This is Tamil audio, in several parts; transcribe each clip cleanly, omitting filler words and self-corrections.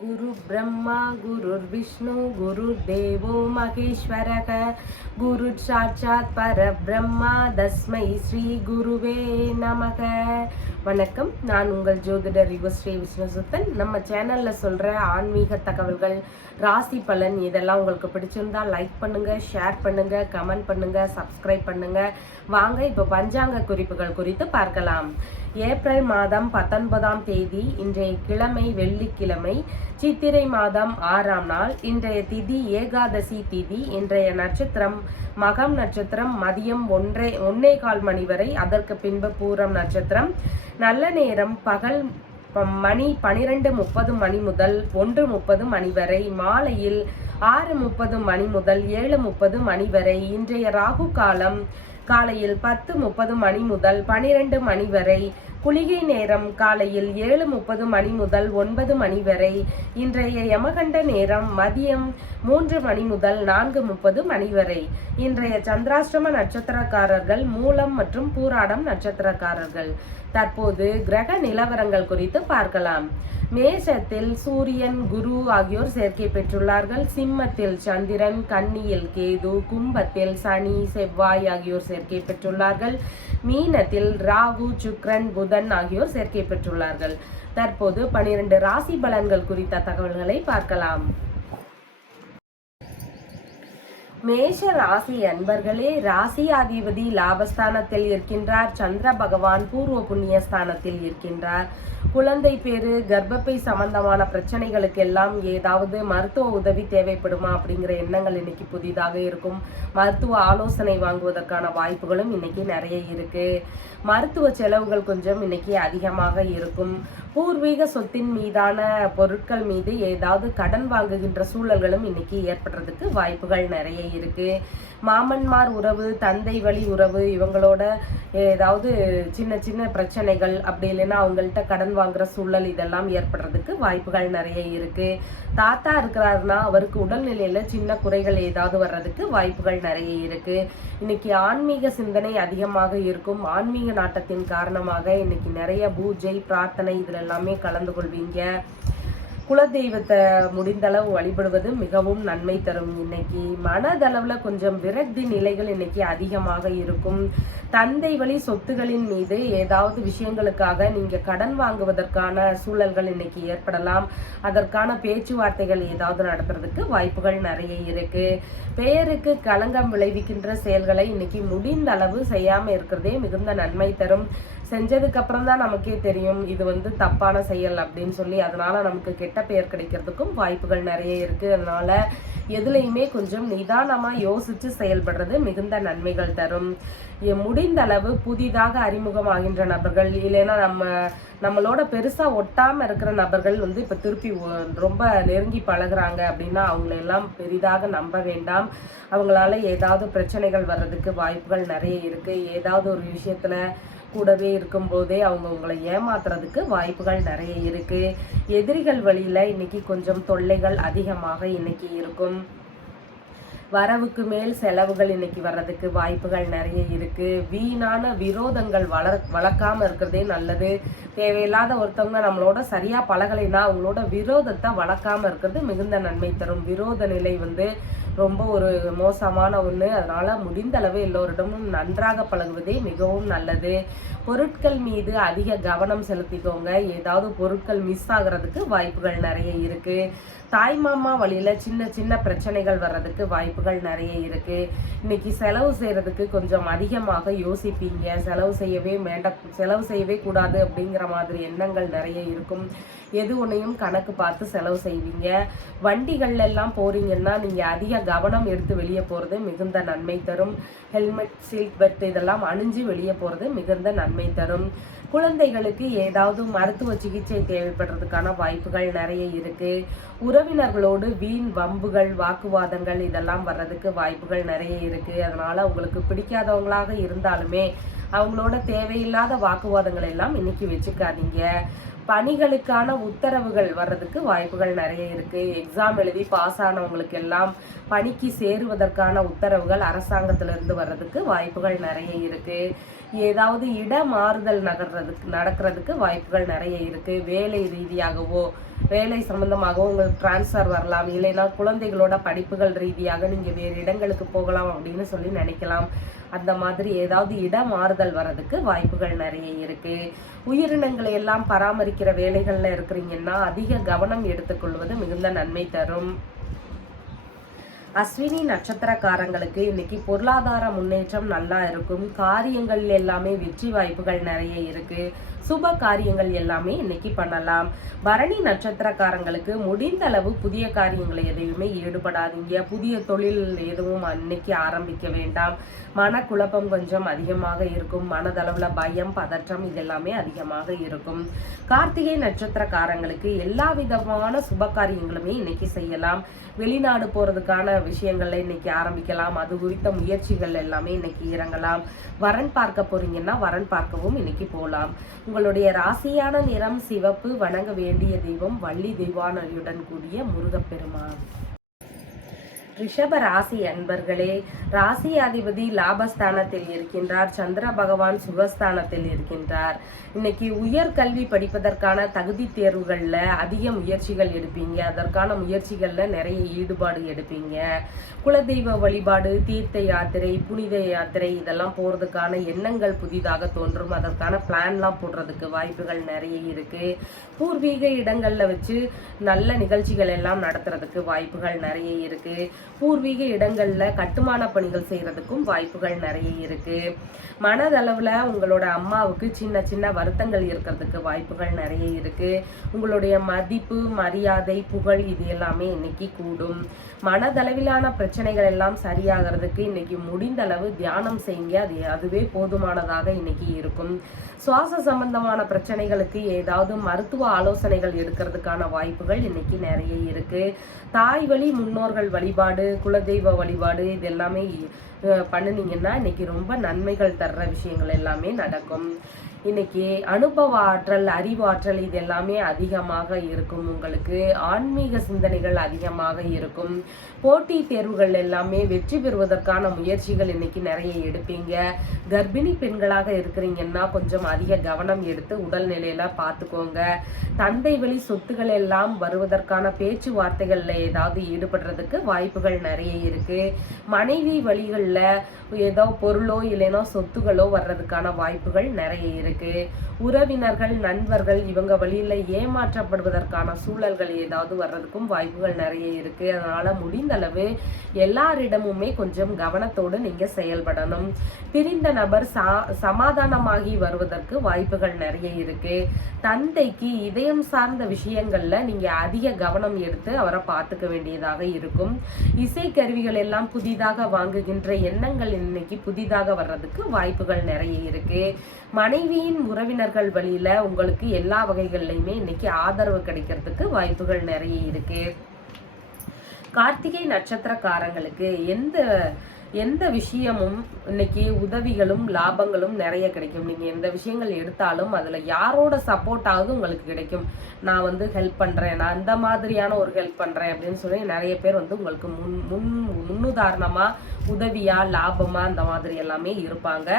गुरु ब्रह्मा गुरुर्विष्णु गुरुर्देवो महेश्वरः गुरु साक्षात् परब्रह्मा தஸ்மை ஸ்ரீ குருவே நமக. வணக்கம், நான் உங்கள் ஜோதிடர் யுகஸ்ரீ விஷ்ணுசுத்தன். நம்ம சேனல்ல சொல்ற ஆன்மீக தகவல்கள், ராசி பலன் இதெல்லாம் உங்களுக்கு பிடிச்சிருந்தா லைக் பண்ணுங்க, ஷேர் பண்ணுங்க, கமெண்ட் பண்ணுங்க, சப்ஸ்கிரைப் பண்ணுங்க. வாங்க இப்போ பஞ்சாங்க குறிப்புகள் குறித்து பார்க்கலாம். ஏப்ரல் மாதம் 19ஆம் தேதி, இன்றைய கிழமை வெள்ளிக்கிழமை, சித்திரை மாதம் 6ஆம் நாள். இன்றைய திதி ஏகாதசி திதி. இன்றைய நட்சத்திரம் மகம் நட்சத்திரம், மதியம் 1:15 மணி வரை. அதற்கு பின்பு பூரம் நட்சத்திரம். நல்ல நேரம் பகல் மணி 12:30 மணி முதல் 1:30 மணி வரை. மாலையில் 6:30 மணி முதல் 7:30 மணி வரை. இன்றைய ராகு காலம் காலையில் 10:30 மணி முதல் 12 மணி வரை. குளிகை நேரம் காலையில் 7:30 மணி முதல் 9 மணி வரை. இன்றைய யமகண்ட நேரம் மதியம் 3 மணி முதல் 4:30 மணி வரை. இன்றைய சந்திராஷ்டம நட்சத்திரக்காரர்கள் மூலம் மற்றும் பூராடம் நட்சத்திரக்காரர்கள். தற்போது கிரக நிலவரங்கள் குறித்து பார்க்கலாம். மேஷத்தில் சூரியன், குரு ஆகியோர் சேர்க்கை பெற்றுள்ளார்கள். சிம்மத்தில் சந்திரன், கன்னியில் கேது, கும்பத்தில் சனி, செவ்வாய் ஆகியோர் சேர்க்கை பெற்றுள்ளார்கள். மீனத்தில் ராகு, சுக்கிரன், புதன் ஆகியோர் சேர்க்கை பெற்றுள்ளார்கள். தற்போது 12 ராசி பலன்கள் குறித்த தகவல்களை பார்க்கலாம். மேஷ ராசி அன்பர்களே, ராசியாதிபதி லாபஸ்தானத்தில் இருக்கின்றார். சந்திர பகவான் பூர்வ புண்ணிய ஸ்தானத்தில் இருக்கின்றார். குழந்தை பேரு, கர்ப்பப்பை சம்பந்தமான பிரச்சனைகளுக்கு எல்லாம் ஏதாவது மருத்துவ உதவி தேவைப்படுமா அப்படிங்கிற எண்ணங்கள் இன்னைக்கு புதிதாக இருக்கும். மருத்துவ ஆலோசனை வாங்குவதற்கான வாய்ப்புகளும் இன்னைக்கு நிறைய இருக்கு. மருத்துவ செலவுகள் கொஞ்சம் இன்னைக்கு அதிகமாக இருக்கும். பூர்வீக சொத்தின் மீதான பொருட்கள் மீது ஏதாவது கடன் வாங்குகின்ற சூழல்களும் இன்னைக்கு ஏற்படுறதுக்கு வாய்ப்புகள் நிறைய இருக்கு. மாமன்மார் உறவு, தந்தை வழி உறவு, இவங்களோட ஏதாவது சின்ன சின்ன பிரச்சனைகள், அப்படி இல்லைன்னா அவங்கள்ட்ட கடன் வாங்குற சூழல், இதெல்லாம் ஏற்படுறதுக்கு வாய்ப்புகள் நிறைய இருக்கு. தாத்தா இருக்கிறாருன்னா அவருக்கு உடல்நிலையில சின்ன குறைகள் ஏதாவது வர்றதுக்கு வாய்ப்புகள் நிறைய இருக்கு. இன்னைக்கு ஆன்மீக சிந்தனை அதிகமாக இருக்கும். ஆன்மீக நாட்டத்தின் காரணமாக இன்னைக்கு நிறைய பூஜை, பிரார்த்தனை இதுல எல்லாமே கலந்து கொள்வீங்க. குலதெய்வத்தை முடிந்தளவு வழிபடுவது மிகவும் நன்மை தரும். இன்னைக்கு மனதளவுல கொஞ்சம் விரக்தி நிலைகள் இன்னைக்கு அதிகமாக இருக்கும். தந்தை வழி சொத்துகளின் மீது ஏதாவது விஷயங்களுக்காக நீங்க கடன் வாங்குவதற்கான சூழல்கள் இன்னைக்கு ஏற்படலாம். அதற்கான பேச்சுவார்த்தைகள் ஏதாவது நடத்துறதுக்கு வாய்ப்புகள் நிறைய இருக்கு. பெயருக்கு களங்கம் விளைவிக்கின்ற செயல்களை இன்னைக்கு முடிந்த அளவு செய்யாம இருக்கிறதே மிகுந்த நன்மை தரும். செஞ்சதுக்கு அப்புறம் தான் நமக்கே தெரியும் இது தப்பான செயல் அப்படின்னு சொல்லி. அதனால நமக்கு கெட்ட பெயர் கிடைக்கிறதுக்கும் வாய்ப்புகள் நிறைய இருக்கு. அதனால எதுலையுமே கொஞ்சம் நிதானமா யோசிச்சு செயல்படுறது மிகுந்த நன்மைகள் தரும். முடிந்த அளவு புதிதாக அறிமுகமாகின்ற நபர்கள், இல்லைன்னா நம்மளோட பெருசா ஒட்டாம இருக்கிற நபர்கள் இப்ப திருப்பி ரொம்ப நெருங்கி பழகுறாங்க அப்படின்னா அவங்களெல்லாம் பெரிதாக நம்ப வேண்டாம். அவங்களால ஏதாவது பிரச்சனைகள் வர்றதுக்கு வாய்ப்புகள் நிறைய இருக்கு. ஏதாவது ஒரு விஷயத்துல கூடவே இருக்கும் போதே அவங்க உங்களை ஏமாத்துறதுக்கு வாய்ப்புகள் நிறைய இருக்கு. எதிரிகள் வழியில இன்னைக்கு கொஞ்சம் தொல்லைகள் அதிகமாக இன்னைக்கு இருக்கும். வரவுக்கு மேல் செலவுகள் இன்னைக்கு வர்றதுக்கு வாய்ப்புகள் நிறைய இருக்கு. வீணான விரோதங்கள் வளர்க்காம இருக்கிறதே நல்லது. தேவையில்லாத ஒருத்தவங்க நம்மளோட சரியா பழகலைன்னா அவங்களோட விரோதத்தை வளர்க்காம இருக்கிறது மிகுந்த நன்மை தரும். விரோத நிலை ரொம்ப ஒரு மோசமான ஒண்ணு. அதனால முடிந்த அளவு எல்லோரிடமும் நன்றாக பழகுவதே மிகவும் நல்லது. பொருட்கள் மீது அதிக கவனம் செலுத்திக்கோங்க. ஏதாவது பொருட்கள் மிஸ் ஆகுறதுக்கு வாய்ப்புகள் நிறைய இருக்கு. தாய் மாமா வழியில சின்ன சின்ன பிரச்சனைகள் வர்றதுக்கு வாய்ப்புகள் நிறைய இருக்கு. இன்னைக்கு செலவு செய்யறதுக்கு கொஞ்சம் அதிகமாக யோசிப்பீங்க. செலவு செய்யவே கூடாது அப்படிங்கிற மாதிரி எண்ணங்கள் நிறைய இருக்கும். எது ஒன்றையும் கணக்கு பார்த்து செலவு செய்வீங்க. வண்டிகள்ல எல்லாம் போறீங்கன்னா நீங்க அதிக கவனம் எடுத்து வெளியே போறது மிகுந்த நன்மை தரும். ஹெல்மெட், சீட் பெல்ட் இதெல்லாம் அணிஞ்சு வெளியே போறது மிகுந்த நன்மை தரும். குழந்தைகளுக்கு ஏதாவது மருத்துவ சிகிச்சை தேவைப்படுறதுக்கான வாய்ப்புகள் நிறைய இருக்கு. உறவினர்களோடு வீண் வம்புகள், வாக்குவாதங்கள் இதெல்லாம் வர்றதுக்கு வாய்ப்புகள் நிறைய இருக்கு. அதனால உங்களுக்கு பிடிக்காதவங்களாக இருந்தாலுமே அவங்களோட தேவையில்லாத வாக்குவாதங்கள் எல்லாம் இன்னைக்கு வச்சுக்காதீங்க. பணிகளுக்கான உத்தரவுகள் வர்றதுக்கு வாய்ப்புகள் நிறைய இருக்கு. எக்ஸாம் எழுதி பாஸ் ஆனவங்களுக்கு எல்லாம் பணிக்கு சேருவதற்கான உத்தரவுகள் அரசாங்கத்திலிருந்து வர்றதுக்கு வாய்ப்புகள் நிறைய இருக்கு. ஏதாவது இடமாறுதல் நடக்கிறதுக்கு வாய்ப்புகள் நிறைய இருக்கு. வேலை ரீதியாகவோ வேலை சம்பந்தமாகவோ உங்களுக்கு டிரான்ஸ்ஃபர் வரலாம், இல்லைன்னா குழந்தைகளோட படிப்புகள் ரீதியாக நீங்க வேறு இடங்களுக்கு போகலாம் அப்படின்னு சொல்லி நினைக்கலாம். அந்த மாதிரி ஏதாவது இடமாறுதல் வர்றதுக்கு வாய்ப்புகள் நிறைய இருக்கு. உயிரினங்களை எல்லாம் பராமரிக்கிற வேலைகள்ல இருக்கிறீங்கன்னா அதிக கவனம் எடுத்துக்கொள்வது மிகுந்த நன்மை தரும். அஸ்வினி நட்சத்திரக்காரங்களுக்கு இன்னைக்கு பொருளாதார முன்னேற்றம் நல்லா இருக்கும். காரியங்கள் எல்லாமே வெற்றி வாய்ப்புகள் நிறைய இருக்கு. சுப காரியங்கள் எல்லாமே இன்னைக்கு பண்ணலாம். பரணி நட்சத்திரக்காரங்களுக்கு முடிந்த அளவு புதிய காரியங்களை எதையுமே ஈடுபடாதீங்க. புதிய தொழில் எதுவும் இன்னைக்கு ஆரம்பிக்க வேண்டாம். மனக்குழப்பம் கொஞ்சம் அதிகமாக இருக்கும். மனதளவுல பயம், பதற்றம் இதெல்லாமே அதிகமாக இருக்கும். கார்த்திகை நட்சத்திரக்காரங்களுக்கு எல்லா விதமான சுப காரியங்களுமே இன்னைக்கு செய்யலாம். வெளிநாடு போறதுக்கான விஷயங்கள்ல இன்னைக்கு ஆரம்பிக்கலாம். அது குறித்த முயற்சிகள் எல்லாமே இன்னைக்கு இறங்கலாம். வரன் பார்க்க போறீங்கன்னா வரன் பார்க்கவும் இன்னைக்கு போகலாம். உங்களுடைய ராசியான நிறம் சிவப்பு. வணங்க வேண்டிய தெய்வம் வள்ளி தெய்வானையுடன் கூடிய முருகப்பெருமான். ரிஷப ராசி அன்பர்களே, ராசி அதிபதி லாபஸ்தானத்தில் இருக்கின்றார். சந்திர பகவான் சுகஸ்தானத்தில் இருக்கின்றார். இன்னைக்கு உயர்கல்வி படிப்பதற்கான தகுதி தேர்வுகள்ல அதிக முயற்சிகள் எடுப்பீங்க. அதற்கான முயற்சிகள்ல நிறைய ஈடுபாடு எடுப்பீங்க. குலதெய்வ வழிபாடு, தீர்த்த யாத்திரை, புனித யாத்திரை இதெல்லாம் போறதுக்கான எண்ணங்கள் புதிதாக தோன்றும். அதற்கான பிளான்லாம் போடுறதுக்கு வாய்ப்புகள் நிறைய இருக்கு. பூர்வீக இடங்கள்ல வச்சு நல்ல நிகழ்ச்சிகள் எல்லாம் நடத்துறதுக்கு வாய்ப்புகள் நிறைய இருக்கு. பூர்வீக இடங்கள்ல கட்டுமான பணிகள் செய்யறதுக்கும் வாய்ப்புகள் நிறைய இருக்கு. மனதளவுல உங்களோட அம்மாவுக்கு சின்ன சின்ன வருத்தங்கள் இருக்கிறதுக்கு வாய்ப்புகள் நிறைய இருக்கு. உங்களுடைய மதிப்பு, மரியாதை, புகழ் இது எல்லாமே இன்னைக்கு கூடும். மனதளவிலான பிரச்சனைகள் எல்லாம் சரியாகிறதுக்கு இன்னைக்கு முடிந்த அளவு தியானம் செய்யுங்க. அதுவே போதுமானதாக இன்னைக்கு இருக்கும். சுவாச சம்பந்தமான பிரச்சனைகளுக்கு ஏதாவது மருத்துவ ஆலோசனைகள் எடுக்கிறதுக்கான வாய்ப்புகள் இன்னைக்கு நிறைய இருக்கு. தாய் வழி முன்னோர்கள் வழிபாடு, குலதெய்வ வழிபாடு இது எல்லாமே பண்ணினீங்கன்னா இன்னைக்கு ரொம்ப நன்மைகள் தர்ற விஷயங்கள் எல்லாமே நடக்கும். இன்னைக்கு அனுபவ ஆற்றல், அறிவாற்றல் இது எல்லாமே அதிகமாக இருக்கும். உங்களுக்கு ஆன்மீக சிந்தனைகள் அதிகமாக இருக்கும். போட்டி தேர்வுகள் எல்லாமே வெற்றி பெறுவதற்கான முயற்சிகள் இன்னைக்கு நிறைய எடுப்பீங்க. கர்ப்பிணி பெண்களாக இருக்கிறீங்கன்னா கொஞ்சம் அதிக கவனம் எடுத்து உடல்நிலையில பார்த்துக்கோங்க. தந்தை வழி சொத்துக்கள் எல்லாம் வருவதற்கான பேச்சுவார்த்தைகள்ல ஏதாவது ஈடுபடுறதுக்கு வாய்ப்புகள் நிறைய இருக்கு. மனைவி வழிகள்ல ஏதோ பொருளோ இல்லைன்னா சொத்துகளோ வர்றதுக்கான வாய்ப்புகள் நிறைய இருக்கு. உறவினர்கள், நண்பர்கள் இவங்க வழியில ஏமாற்றப்படுவதற்கான சூழல்கள் ஏதாவது வர்றதுக்கும் வாய்ப்புகள் நிறைய இருக்கு. அதனால முடிந்த அளவு எல்லாரிடமுமே கொஞ்சம் கவனத்தோடு நீங்க செயல்படணும். பிரிந்த நபர் சமாதானமாகி வருவதற்கு வாய்ப்புகள் நிறைய இருக்கு. தந்தைக்கு இதயம் சார்ந்த விஷயங்கள்ல நீங்க அதிக கவனம் எடுத்து அவரை பார்த்துக்க வேண்டியதாக இருக்கும். இசைக்கருவிகள் எல்லாம் புதிதாக வாங்குகின்ற எண்ணங்கள் இன்னைக்கு புதிதாக வர்றதுக்கு வாய்ப்புகள் நிறைய இருக்கு. மனைவியின் உறவினர்கள் வழியில உங்களுக்கு எல்லா வகைகள்லையுமே இன்னைக்கு ஆதரவு கிடைக்கிறதுக்கு வாய்ப்புகள் நிறைய இருக்கு. கார்த்திகை நட்சத்திரக்காரங்களுக்கு எந்த விஷயமும் இன்னைக்கு உதவிகளும் லாபங்களும் நிறைய கிடைக்கும். நீங்க எந்த விஷயங்கள் எடுத்தாலும் அதுல யாரோட சப்போர்ட் ஆகுது உங்களுக்கு கிடைக்கும். நான் ஹெல்ப் பண்றேன், நான் அந்த மாதிரியான ஒரு ஹெல்ப் பண்றேன் அப்படின்னு சொல்லி நிறைய பேர் உங்களுக்கு முன்னுதாரணமா உதவியா லாபமா அந்த மாதிரி எல்லாமே இருப்பாங்க.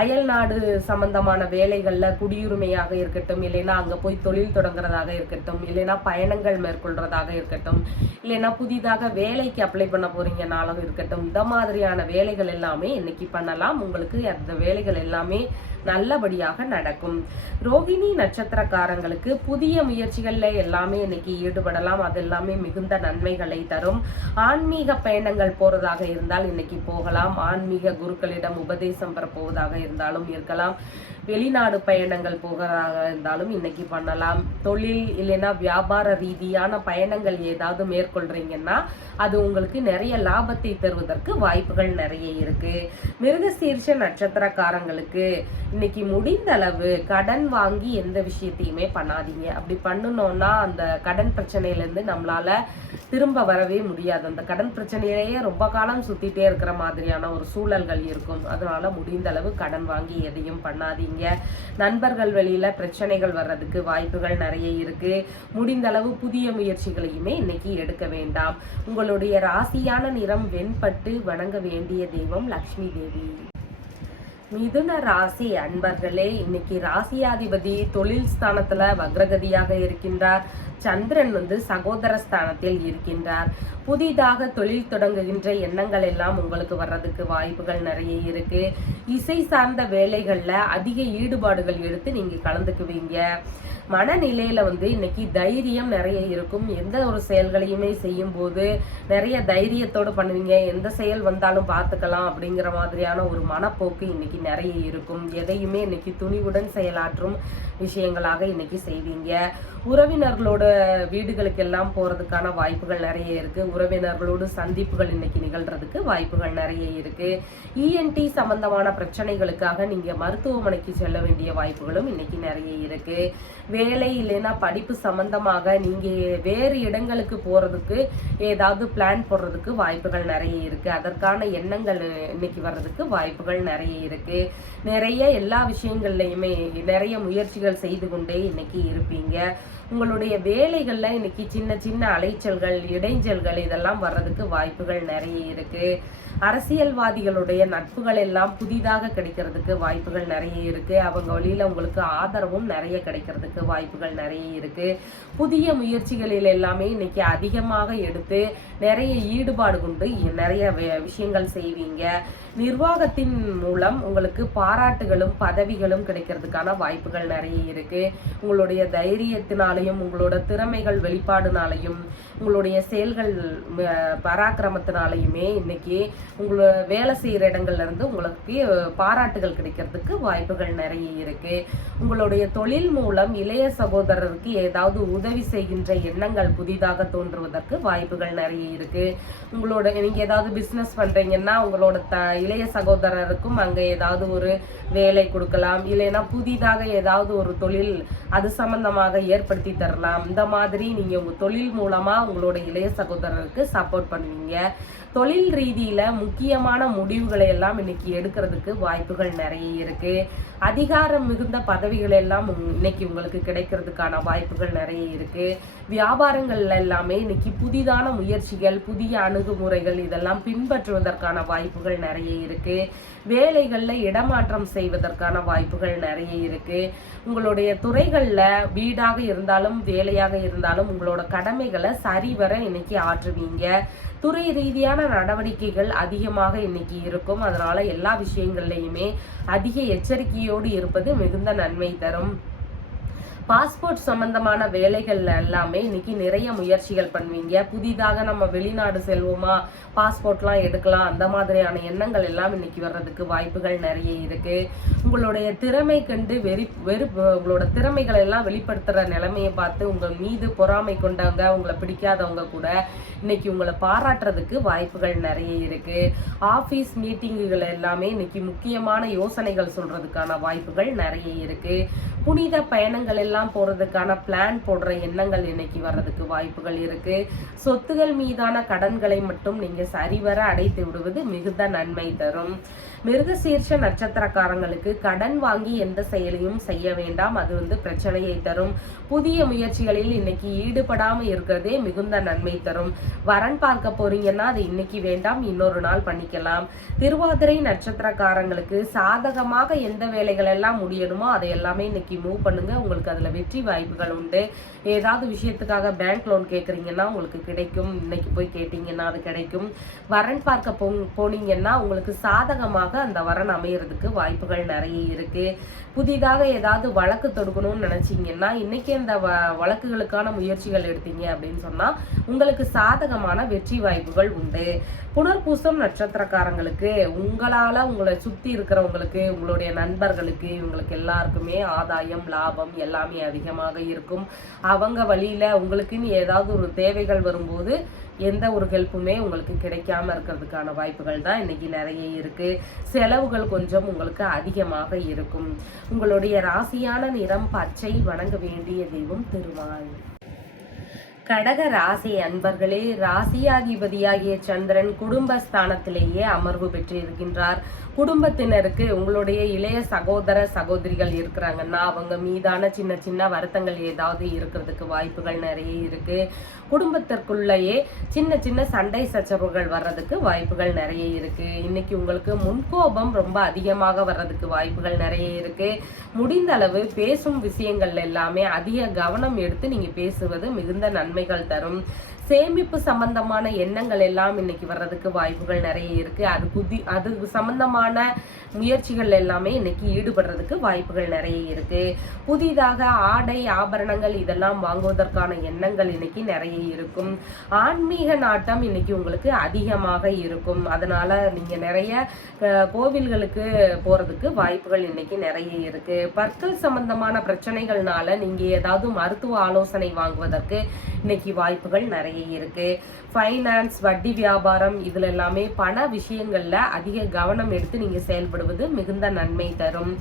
அயல் நாடு சம்பந்தமான வேலைகள்ல குடியுரிமையாக இருக்கட்டும், இல்லைன்னா அங்க போய் தொழில் தொடங்குறதாக இருக்கட்டும், இல்லைன்னா பயணங்கள் மேற்கொள்றதாக இருக்கட்டும், இல்லைன்னா புதிதாக வேலைக்கு அப்ளை பண்ண போறீங்கனாலும் இருக்கட்டும், இந்த மாதிரியான வேலைகள் எல்லாமே இன்னைக்கு பண்ணலாம். உங்களுக்கு அந்த வேலைகள் எல்லாமே நல்லபடியாக நடக்கும். ரோகிணி நட்சத்திரக்காரங்களுக்கு புதிய முயற்சிகள்ல எல்லாமே இன்னைக்கு ஈடுபடலாம். அது எல்லாமே மிகுந்த நன்மைகளை தரும். ஆன்மீக பயணங்கள் போறதாக இருந்தால் இன்னைக்கு போகலாம். ஆன்மீக குருக்களிடம் உபதேசம் பெற போவதாக இருந்தாலும் இருக்கலாம். வெளிநாடு பயணங்கள் போகிறதாக இருந்தாலும் இன்னைக்கு பண்ணலாம். தொழில் இல்லைன்னா வியாபார ரீதியான பயணங்கள் ஏதாவது மேற்கொள்றீங்கன்னா அது உங்களுக்கு நிறைய லாபத்தை தருவதற்கு வாய்ப்புகள் நிறைய இருக்கு. மிருகசீர்ஷ நட்சத்திரக்காரங்களுக்கு இன்னைக்கு முடிந்த அளவு கடன் வாங்கி எந்த விஷயத்தையுமே பண்ணாதீங்க. அப்படி பண்ணணும்னா அந்த கடன் பிரச்சனையில இருந்து நம்மளால திரும்ப வரவே முடியாது. அந்த கடன் பிரச்சனையிலேயே ரொம்ப காலம் சுத்திட்டே இருக்கிற மாதிரியான ஒரு சூழல்கள் இருக்கும். அதனால முடிந்த அளவு கடன் வாங்கி எதையும் பண்ணாதீங்க. இருப்பீங்க. நண்பர்கள் வெளியில பிரச்சனைகள் வர்றதுக்கு வாய்ப்புகள் நிறைய இருக்கு. முடிந்த அளவு புதிய முயற்சிகளையுமே இன்னைக்கு எடுக்க வேண்டாம். உங்களுடைய ராசியான நிறம் வெண்பட்டு. வணங்க வேண்டிய தெய்வம் லக்ஷ்மி தேவி. மிதுன ராசி அன்பர்களே, இன்னைக்கு ராசியாதிபதி தொழில் ஸ்தானத்துல வக்ரகதியாக இருக்கின்றார். சந்திரன் சகோதர ஸ்தானத்தில் இருக்கின்றார். புதிதாக தொழில் தொடங்குகின்ற எண்ணங்கள் எல்லாம் உங்களுக்கு வர்றதுக்கு வாய்ப்புகள் நிறைய இருக்கு. இசை சார்ந்த வேலைகள்ல அதிக ஈடுபாடுகள் எடுத்து நீங்க கலந்துக்குவீங்க. மனநிலையில இன்னைக்கு தைரியம் நிறைய இருக்கும். எந்த ஒரு செயல்களையுமே செய்யும் போது நிறைய தைரியத்தோடு பண்ணுவீங்க. எந்த செயல் வந்தாலும் பார்த்துக்கலாம் அப்படிங்கிற மாதிரியான ஒரு மனப்போக்கு இன்னைக்கு நிறைய இருக்கும். எதையுமே இன்னைக்கு துணிவுடன் செயலாற்றும் விஷயங்களாக இன்னைக்கு செய்வீங்க. உறவினர்களோட வீடுகளுக்கு எல்லாம் போறதுக்கான வாய்ப்புகள் நிறைய இருக்கு. உறவினர்களோடு சந்திப்புகள் இன்னைக்கு நிகழ்றதுக்கு வாய்ப்புகள் நிறைய இருக்கு. இஎன்டி சம்பந்தமான பிரச்சனைகளுக்காக நீங்க மருத்துவமனைக்கு செல்ல வேண்டிய வாய்ப்புகளும் இன்னைக்கு நிறைய இருக்கு. வேலை இல்லைன்னா படிப்பு சம்பந்தமாக நீங்க வேறு இடங்களுக்கு போறதுக்கு ஏதாவது பிளான் போடுறதுக்கு வாய்ப்புகள் நிறைய இருக்கு. அதற்கான எண்ணங்கள் இன்னைக்கு வர்றதுக்கு வாய்ப்புகள் நிறைய இருக்கு. நிறைய எல்லா விஷயங்கள்லயுமே நிறைய முயற்சிகள் செய்து கொண்டே இன்னைக்கு இருப்பீங்க. உங்களுடைய வேலைகள்ல இன்னைக்கு சின்ன சின்ன அலைச்சல்கள், இடைஞ்சல்கள் இதெல்லாம் வர்றதுக்கு வாய்ப்புகள் நிறைய இருக்கு. அரசியல்வாதிகளுடைய நட்புகள் எல்லாம் புதிதாக கிடைக்கிறதுக்கு வாய்ப்புகள் நிறைய இருக்கு. அவங்க வழியில உங்களுக்கு ஆதரவும் நிறைய கிடைக்கிறதுக்கு வாய்ப்புகள் நிறைய இருக்கு. புதிய முயற்சிகளில் எல்லாமே இன்னைக்கு அதிகமாக எடுத்து நிறைய ஈடுபாடு கொண்டு நிறைய விஷயங்கள் செய்வீங்க. நிர்வாகத்தின் மூலம் உங்களுக்கு பாராட்டுகளும் பதவிகளும் கிடைக்கிறதுக்கான வாய்ப்புகள் நிறைய இருக்கு. உங்களுடைய தைரியத்தினாலையும் உங்களோட திறமைகள் வெளிப்பாடுனாலையும் உங்களுடைய செயல்கள் பராக்கிரமத்தினாலையுமே இன்னைக்கு உங்களோட வேலை செய்யற இடங்கள்ல இருந்து உங்களுக்கு பாராட்டுகள் கிடைக்கிறதுக்கு வாய்ப்புகள் நிறைய இருக்கு. உங்களுடைய தொழில் மூலம் இளைய சகோதரருக்கு ஏதாவது உதவி செய்கின்ற எண்ணங்கள் புதிதாக தோன்றுவதற்கு வாய்ப்புகள் நிறைய இருக்கு. நீங்க ஏதாவது பிசினஸ் பண்றீங்கன்னா உங்களோட இளைய சகோதரருக்கும் அங்க ஏதாவது ஒரு வேலை கொடுக்கலாம். இல்லைன்னா புதிதாக ஏதாவது ஒரு தொழில் அது சம்பந்தமாக ஏற்படுத்தி தரலாம். இந்த மாதிரி நீங்க உங்க தொழில் மூலமா உங்களோட இளைய சகோதரருக்கு சப்போர்ட் பண்ணுவீங்க. தொழில் ரீதியில முக்கியமான முடிவுகளை எல்லாம் இன்னைக்கு எடுக்கிறதுக்கு வாய்ப்புகள் நிறைய இருக்கு. அதிகாரம் மிகுந்த பதவிகள் எல்லாம் இன்னைக்கு உங்களுக்கு கிடைக்கிறதுக்கான வாய்ப்புகள் நிறைய இருக்கு. வியாபாரங்கள்ல எல்லாமே இன்னைக்கு புதிதான முயற்சிகள், புதிய அணுகுமுறைகள் இதெல்லாம் பின்பற்றுவதற்கான வாய்ப்புகள் நிறைய இருக்கு. வேலைகள்ல இடமாற்றம் செய்வதற்கான வாய்ப்புகள் நிறைய இருக்கு. உங்களுடைய துறைகள்ல வீடாக இருந்தாலும் வேலையாக இருந்தாலும் உங்களோட கடமைகளை சரிவர இன்னைக்கு ஆற்றுவீங்க. துறை ரீதியான நடவடிக்கைகள் அதிகமாக இன்னைக்கு இருக்கும். அதனால எல்லா விஷயங்கள்லையுமே அதிக எச்சரிக்கையோடு இருப்பது மிகுந்த நன்மை தரும். பாஸ்போர்ட் சம்பந்தமான வேலைகள்ல எல்லாமே இன்னைக்கு நிறைய முயற்சிகள் பண்ணுவீங்க. புதிதாக நம்ம வெளிநாடு செல்வோமா, பாஸ்போர்ட்லாம் எடுக்கலாம், அந்த மாதிரியான எண்ணங்கள் எல்லாம் இன்னைக்கு வர்றதுக்கு வாய்ப்புகள் நிறைய இருக்கு. உங்களுடைய திறமை கண்டு உங்களோட திறமைகளை எல்லாம் வெளிப்படுத்துற நிலைமையை பார்த்து உங்கள் மீது பொறாமை கொண்டவங்க, உங்களை பிடிக்காதவங்க கூட இன்னைக்கு உங்களை பாராட்டுறதுக்கு வாய்ப்புகள் நிறைய இருக்கு. ஆபீஸ் மீட்டிங்குகள் எல்லாமே இன்னைக்கு முக்கியமான யோசனைகள் சொல்றதுக்கான வாய்ப்புகள் நிறைய இருக்கு. புனித பயணங்கள் எல்லாம் போறதுக்கான பிளான் போடுற எண்ணங்கள் இன்னைக்கு வர்றதுக்கு வாய்ப்புகள் இருக்கு. சொத்துகள் மீதான கடன்களை மட்டும் நீங்க சரிவர அடைத்து விடுவது மிகுந்த நன்மை தரும். மிருகசீர்ஷ நட்சத்திரக்காரங்களுக்கு கடன் வாங்கி எந்த செயலையும் செய்ய வேண்டாம். அது பிரச்சனையை தரும். புதிய முயற்சிகளில் இன்னைக்கு ஈடுபடாம இருக்கிறதே மிகுந்த நன்மை தரும். வரன் பார்க்க போறீங்கன்னா அது இன்னைக்கு வேண்டாம், இன்னொரு நாள் பண்ணிக்கலாம். திருவாதிரை நட்சத்திரக்காரங்களுக்கு சாதகமாக எந்த வேலைகள் எல்லாம் முடியணுமோ அதை எல்லாமே இன்னைக்கு மூவ் பண்ணுங்க. உங்களுக்கு அதுல வெற்றி வாய்ப்புகள் உண்டு. ஏதாவது விஷயத்துக்காக பேங்க் லோன் கேட்குறீங்கன்னா உங்களுக்கு கிடைக்கும். இன்னைக்கு போய் கேட்டீங்கன்னா அது கிடைக்கும். வரன் பார்க்க போனீங்கன்னா உங்களுக்கு சாதகமாக அந்த வரன் அமையறதுக்கு வாய்ப்புகள் நிறைய இருக்கு. புதிதாக ஏதாவது வழக்கு தொடுக்கணும்னு நினைச்சீங்கன்னா இன்னைக்கு அந்த வழக்குகளுக்கான முயற்சிகள் எடுத்தீங்க அப்படின்னு சொன்னா உங்களுக்கு சாதகமான வெற்றி வாய்ப்புகள் உண்டு. புனர்பூசம் நட்சத்திரக்காரங்களுக்கு உங்களால உங்களை சுத்தி இருக்கிறவங்களுக்கு, உங்களுடைய நண்பர்களுக்கு, இவங்களுக்கு எல்லாருக்குமே ஆதாயம், லாபம் எல்லாமே அதிகமாக இருக்கும். அவங்க வழியில உங்களுக்குன்னு ஏதாவது ஒரு தேவைகள் வரும்போது எந்த ஒரு ஹெல்ப்புமே உங்களுக்கு கிடைக்காம இருக்கிறதுக்கான வாய்ப்புகள் தான் இன்னைக்கு நிறைய இருக்கு. செலவுகள் கொஞ்சம் உங்களுக்கு அதிகமாக இருக்கும். உங்களுடைய ராசியான நிறம் பச்சை. வணங்க வேண்டிய தெய்வம் திருமால். கடக ராசி அன்பர்களே, ராசியாதிபதியாகிய சந்திரன் குடும்பஸ்தானத்திலேயே அமர்வு பெற்றிருக்கின்றார். குடும்பத்தினருக்கு உங்களுடைய இளைய சகோதர சகோதரிகள் இருக்கிறாங்கன்னா அவங்க மீதான சின்ன சின்ன வருத்தங்கள் ஏதாவது இருக்கிறதுக்கு வாய்ப்புகள் நிறைய இருக்கு. குடும்பத்திற்குள்ளேயே சின்ன சின்ன சண்டை சச்சரவுகள் வர்றதுக்கு வாய்ப்புகள் நிறைய இருக்கு. இன்னைக்கு உங்களுக்கு முன்கோபம் ரொம்ப அதிகமாக வர்றதுக்கு வாய்ப்புகள் நிறைய இருக்கு. முடிந்த அளவு பேசும் விஷயங்கள் எல்லாமே அதிக கவனம் எடுத்து நீங்க பேசுவது மிகுந்த நன்மைகள் தரும். சேமிப்பு சம்பந்தமான எண்ணங்கள் எல்லாம் இன்னைக்கு வர்றதுக்கு வாய்ப்புகள் நிறைய இருக்கு. அது சம்பந்தமான முயற்சிகள் எல்லாமே இன்னைக்கு ஈடுபடுறதுக்கு வாய்ப்புகள் நிறைய இருக்கு. புதிதாக ஆடை ஆபரணங்கள் இதெல்லாம் வாங்குவதற்கான எண்ணங்கள் இன்னைக்கு நிறைய இருக்கும். ஆன்மீக நாட்டம் இன்னைக்கு உங்களுக்கு அதிகமாக இருக்கும். அதனால நீங்க நிறைய கோவில்களுக்கு போறதுக்கு வாய்ப்புகள் இன்னைக்கு நிறைய இருக்கு. பற்கள் சம்பந்தமான பிரச்சனைகள்னால நீங்க ஏதாவது மருத்துவ ஆலோசனை வாங்குவதற்கு இன்னைக்கு வாய்ப்புகள் நிறைய இருக்கு. ஃபைனான்ஸ், வட்டி வியாபாரம் இதுல எல்லாமே பண விஷயங்கள்ல அதிக கவனம் எடுத்து நீங்க செயல்படுவது மிகுந்த நன்மை தரும்.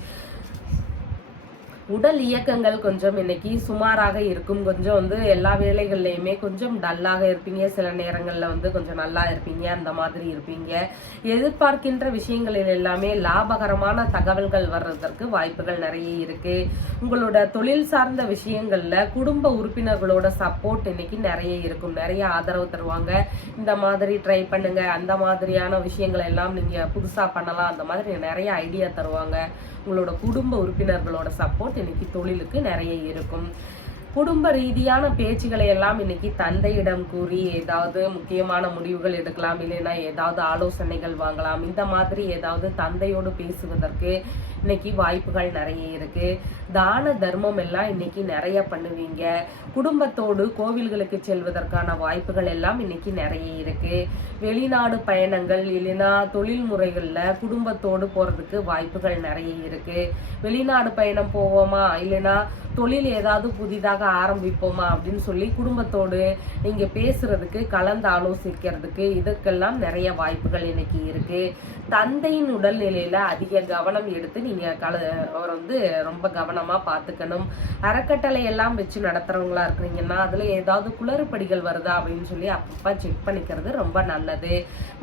உடல் இயக்கங்கள் கொஞ்சம் இன்னைக்கு சுமாராக இருக்கும். கொஞ்சம் எல்லா வேலைகள்லையுமே கொஞ்சம் டல்லாக இருப்பீங்க. சில நேரங்கள்ல கொஞ்சம் நல்லா இருப்பீங்க, அந்த மாதிரி இருப்பீங்க. எதிர்பார்க்கின்ற விஷயங்களில் எல்லாமே லாபகரமான தகவல்கள் வர்றதற்கு வாய்ப்புகள் நிறைய இருக்கு. உங்களோட தொழில் சார்ந்த விஷயங்கள்ல குடும்ப உறுப்பினர்களோட சப்போர்ட் இன்னைக்கு நிறைய இருக்கும். நிறைய ஆதரவு தருவாங்க. இந்த மாதிரி ட்ரை பண்ணுங்க, அந்த மாதிரியான விஷயங்கள் எல்லாம் நீங்க புதுசா பண்ணலாம், அந்த மாதிரி நிறைய ஐடியா தருவாங்க. உங்களோட குடும்ப உறுப்பினர்களோட சப்போர்ட் இன்னைக்கு தொழிலுக்கு நிறைய இருக்கும். குடும்ப ரீதியான பேச்சுகளை எல்லாம் இன்னைக்கு தந்தையிடம் கூறி ஏதாவது முக்கியமான முடிவுகள் எடுக்கலாம், இல்லைன்னா ஏதாவது ஆலோசனைகள் வாங்கலாம். இந்த மாதிரி ஏதாவது தந்தையோடு பேசுவதற்கு இன்னைக்கு வாய்ப்புகள் நிறைய இருக்கு. தான தர்மம் எல்லாம் இன்னைக்கு நிறைய பண்ணுவீங்க. குடும்பத்தோடு கோவில்களுக்கு செல்வதற்கான வாய்ப்புகள் எல்லாம் இன்னைக்கு நிறைய இருக்கு. வெளிநாடு பயணங்கள் இல்லைன்னா தொழில் முறைகள்ல குடும்பத்தோடு போறதுக்கு வாய்ப்புகள் நிறைய இருக்கு. வெளிநாடு பயணம் போவோமா, இல்லைன்னா தொழில் ஏதாவது புதிதாக ஆரம்பிப்போமா அப்படின்னு சொல்லி குடும்பத்தோடு நீங்க பேசுறதுக்கு, கலந்து ஆலோசிக்கிறதுக்கு இதுக்கெல்லாம் நிறைய வாய்ப்புகள் இன்னைக்கு இருக்கு. தந்தையின் உடல்நிலையில அதிக கவனம் எடுத்து நீங்க அவர் ரொம்ப கவனமா பார்த்துக்கணும். அறக்கட்டளை எல்லாம் வச்சு நடத்துறவங்களா இருக்கிறீங்கன்னா அதுல ஏதாவது குளறுபடிகள் வருதா அப்படின்னு சொல்லி அப்பப்ப செக் பண்ணிக்கிறது ரொம்ப நல்லது.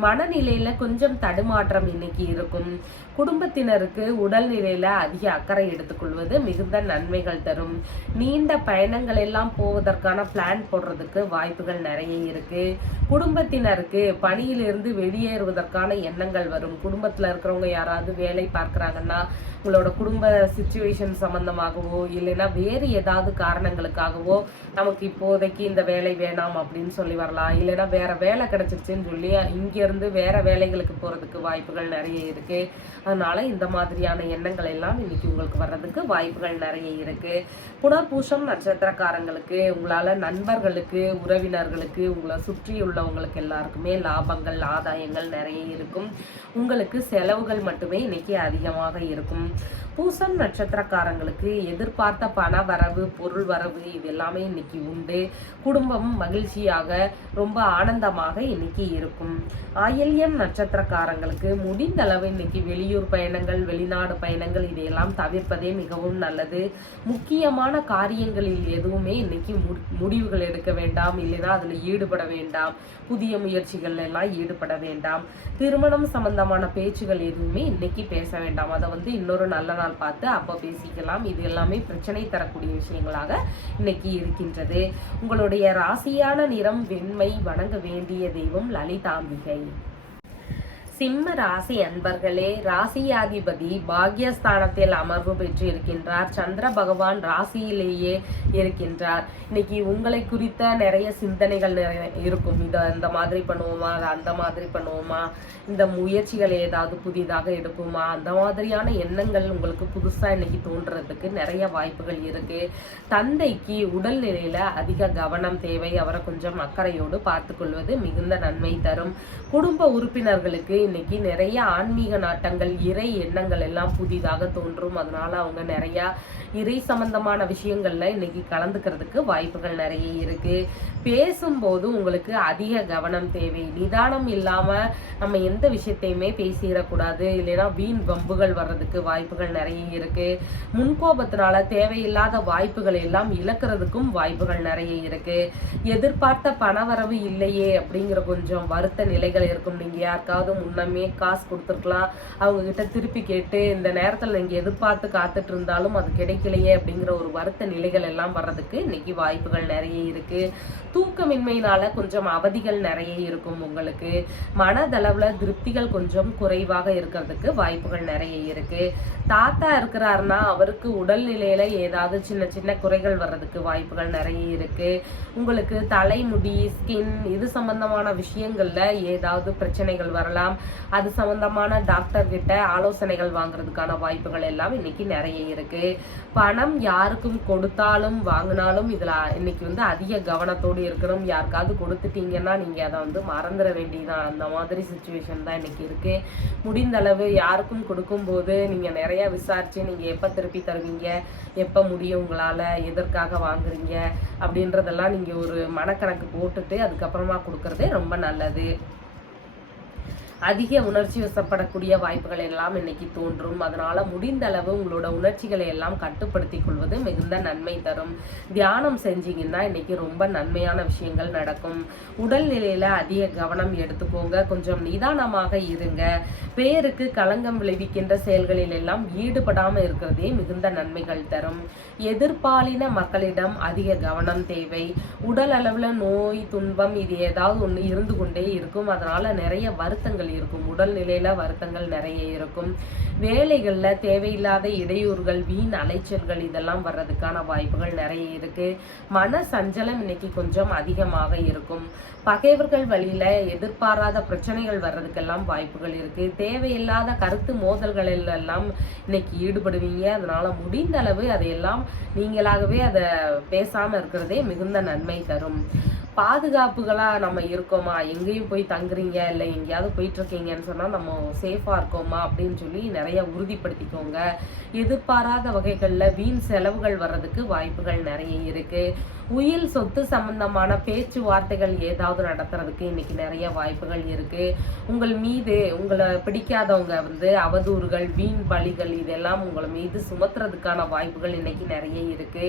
மனநிலையில கொஞ்சம் தடுமாற்றம் இன்னைக்கு இருக்கும். குடும்பத்தினருக்கு உடல்நிலையில அதிக அக்கறை எடுத்துக்கொள்வது மிகுந்த நன்மைகள் தரும். நீண்ட பயணங்கள் எல்லாம் போவதற்கான பிளான் போடுறதுக்கு வாய்ப்புகள் நிறைய இருக்கு. குடும்பத்தினருக்கு பணியிலிருந்து வெளியேறுவதற்கான எண்ணங்கள் வரும். குடும்பத்துல இருக்கிறவங்க யாராவது வேலை பார்க்கறாங்கன்னா உங்களோட குடும்ப சிச்சுவேஷன் சம்பந்தமாகவோ இல்லைன்னா வேறு ஏதாவது காரணங்களுக்காகவோ நமக்கு இப்போதைக்கு இந்த வேலை வேணாம் அப்படின்னு சொல்லி வரலாம். இல்லைன்னா வேற வேலை கிடைச்சிருச்சுன்னு சொல்லி இங்க இருந்து வேற வேலைகளுக்கு போறதுக்கு வாய்ப்புகள் நிறைய இருக்கு. அதனால இந்த மாதிரியான எண்ணங்கள் எல்லாம் இன்னைக்கு உங்களுக்கு வர்றதுக்கு வாய்ப்புகள் நிறைய இருக்கு. புனர்பூசம் நட்சத்திரக்காரங்களுக்கு உங்களால நண்பர்களுக்கு, உறவினர்களுக்கு, உங்களை சுற்றி உள்ளவங்களுக்கு எல்லாருக்குமே லாபங்கள், ஆதாயங்கள் நிறைய இருக்கும். உங்களுக்கு செலவுகள் மட்டுமே இன்னைக்கு அதிகமாக இருக்கும். பூசம் நட்சத்திரக்காரங்களுக்கு எதிர்பார்த்த பண வரவு, பொருள் வரவு இது எல்லாமே இன்னைக்கு உண்டு. குடும்பம் மகிழ்ச்சியாக ரொம்ப ஆனந்தமாக இன்னைக்கு இருக்கும். ஆயில்யம் நட்சத்திரக்காரங்களுக்கு முடிந்த அளவு இன்னைக்கு வெளியூர் பயணங்கள், வெளிநாடு பயணங்கள் இதையெல்லாம் தவிர்ப்பதே மிகவும் நல்லது. முக்கியமான காரியங்களில் எதுவுமே இன்னைக்கு முடிவுகள் எடுக்க வேண்டாம், இல்லைன்னா அதுல ஈடுபட வேண்டாம். புதிய முயற்சிகள் எல்லாம் ஈடுபட வேண்டாம். திருமணம் சம்பந்தமான பேச்சுகள் எதுவுமே இன்னைக்கு பேச வேண்டாம். அதை இன்னொரு நல்ல நாள் பார்த்து அப்போ பேசிக்கலாம். இது எல்லாமே பிரச்சனை தரக்கூடிய விஷயங்களாக இன்னைக்கு இருக்கின்றது. உங்களுடைய ராசியான நிறம் வெண்மை. வணங்க வேண்டிய தெய்வம் லலிதாம்பிகை. சிம்ம ராசி அன்பர்களே, ராசியாதிபதி பாக்யஸ்தானத்தில் அமர்வு பெற்று இருக்கின்றார். சந்திர பகவான் ராசியிலேயே இருக்கின்றார். இன்னைக்கு உங்களை குறித்த நிறைய சிந்தனைகள் இருக்கும். இந்த மாதிரி பண்ணுவோமா, அந்த மாதிரி பண்ணுவோமா, இந்த முயற்சிகளை ஏதாவது புதிதாக எடுப்போமா, அந்த மாதிரியான எண்ணங்கள் உங்களுக்கு புதுசா இன்னைக்கு தோன்றதுக்கு நிறைய வாய்ப்புகள் இருக்கு. தந்தைக்கு உடல்நிலையில அதிக கவனம் தேவை. அவரை கொஞ்சம் அக்கறையோடு பார்த்து கொள்வது மிகுந்த நன்மை தரும். குடும்ப உறுப்பினர்களுக்கு இன்னைக்கு நிறைய ஆன்மீக நாட்டங்கள், இறை எண்ணங்கள் எல்லாம் புதிதாக தோன்றும். அதனால அவங்க நிறைய இறை சம்பந்தமான விஷயங்கள்ல இன்னைக்கு கலந்துக்கிறதுக்கு வாய்ப்புகள் நிறைய இருக்கு. பேசும்போது உங்களுக்கு அதிக கவனம் தேவை. நிதானம் இல்லாம நம்ம எந்த விஷயத்தையுமே பேசிடக்கூடாது, இல்லைன்னா வீண் வம்புகள் வர்றதுக்கு வாய்ப்புகள் நிறைய இருக்கு. முன்கோபத்தினால தேவையில்லாத வாய்ப்புகள் எல்லாம் இழக்கிறதுக்கும் வாய்ப்புகள் நிறைய இருக்கு. எதிர்பார்த்த பணவரவு இல்லையே அப்படிங்கிற கொஞ்சம் வருத்த நிலைகள் இருக்கும். நீங்க யாருக்காவது முன்னமே காசு கொடுத்துருக்கலாம், அவங்க கிட்ட திருப்பி கேட்டு இந்த நேரத்துல நீங்க எதிர்பார்த்து காத்துட்டு இருந்தாலும் அது கிடைக்கலையே அப்படிங்கிற ஒரு வருத்த நிலைகள் எல்லாம் வர்றதுக்கு இன்னைக்கு வாய்ப்புகள் நிறைய இருக்கு. தூக்கமின்மையினால கொஞ்சம் அவதிகள் நிறைய இருக்கும். உங்களுக்கு மனதளவுல திருப்திகள் கொஞ்சம் குறைவாக இருக்கிறதுக்கு வாய்ப்புகள் நிறைய இருக்கு. தாத்தா இருக்கிறாருன்னா அவருக்கு உடல்நிலையில ஏதாவது சின்ன சின்ன குறைகள் வர்றதுக்கு வாய்ப்புகள் நிறைய இருக்கு. உங்களுக்கு தலைமுடி, ஸ்கின் இது சம்பந்தமான விஷயங்கள்ல ஏதாவது பிரச்சனைகள் வரலாம். அது சம்பந்தமான டாக்டர் கிட்ட ஆலோசனைகள் வாங்குறதுக்கான வாய்ப்புகள் எல்லாம் இன்னைக்கு நிறைய இருக்கு. பணம் யாருக்கும் கொடுத்தாலும் வாங்கினாலும் இதுல இன்னைக்கு அதிக கவனத்தோடு இருக்கணும். யாருக்காவது கொடுத்துட்டீங்கன்னா நீங்க அதை மறந்துட வேண்டியதான். அந்த மாதிரி சுச்சுவேஷன் தான் இன்னைக்கு இருக்கு. முடிந்த அளவு யாருக்கும் கொடுக்கும் போது நீங்க நிறைய விசாரிச்சு நீங்க எப்ப திருப்பி தருவீங்க, எப்ப முடியும், உங்களால எதற்காக வாங்குறீங்க அப்படின்றதெல்லாம் நீங்க ஒரு மனக்கணக்கு போட்டுட்டு அதுக்கப்புறமா கொடுக்கறதே ரொம்ப நல்லது. அதிக உணர்ச்சி வசப்படக்கூடிய வாய்ப்புகள் எல்லாம் இன்னைக்கு தோன்றும். அதனால முடிந்த அளவு உங்களோட உணர்ச்சிகளை எல்லாம் கட்டுப்படுத்திக் கொள்வது மிகுந்த நன்மை தரும். தியானம் செஞ்சீங்கன்னா இன்னைக்கு ரொம்ப நன்மையான விஷயங்கள் நடக்கும். உடல்நிலையில அதிக கவனம் எடுத்துக்கோங்க. கொஞ்சம் நிதானமாக இருங்க. பேருக்கு களங்கம் விளைவிக்கின்ற செயல்களில் எல்லாம் ஈடுபடாம இருக்கிறதே மிகுந்த நன்மைகள் தரும். எதிர்பாலின மக்களிடம் அதிக கவனம் தேவை. உடல் அளவுல நோய், துன்பம் இது ஏதாவது ஒண்ணு இருந்து கொண்டே இருக்கும். அதனால நிறைய வருத்தங்கள் இருக்கும். உடல்நிலையில வருத்தங்கள் நிறைய இருக்கும். வேலைகள்ல தேவையில்லாத இடையூறுகள், வீண் அலைச்சல்கள் இதெல்லாம் வர்றதுக்கான வாய்ப்புகள் நிறைய இருக்கு. மன சஞ்சலம் இன்னைக்கு கொஞ்சம் அதிகமாக இருக்கும். பகைவர்கள் வழியில எதிர்பாராத பிரச்சனைகள் வர்றதுக்கெல்லாம் வாய்ப்புகள் இருக்கு. தேவையில்லாத கருத்து மோதல்கள் எல்லாம் இன்னைக்கு ஈடுபடுவீங்க. அதனால முடிந்த அளவு அதையெல்லாம் நீங்களாகவே அதை பேசாம இருக்கிறதே மிகுந்த நன்மை தரும். பாதுகாப்புகளா நம்ம இருக்கோமா, எங்கேயும் போய் தங்குறீங்க இல்லை எங்கேயாவது போயிட்டு இருக்கீங்கன்னு சொன்னா நம்ம சேஃபா இருக்கோமா அப்படின்னு சொல்லி நிறைய உறுதிப்படுத்திக்கோங்க. எதிர்பாராத வகைகள்ல வீண் செலவுகள் வர்றதுக்கு வாய்ப்புகள் நிறைய இருக்கு. உயில் சொத்து சம்பந்தமான பேச்சுவார்த்தைகள் ஏதாவது நடத்துறதுக்கு இன்னைக்கு நிறைய வாய்ப்புகள் இருக்கு. உங்கள் மீது உங்களை பிடிக்காதவங்க அவதூறுகள், வீண் பலிகள் இதெல்லாம் உங்களை மீது சுமத்துறதுக்கான வாய்ப்புகள் இன்னைக்கு நிறைய இருக்கு.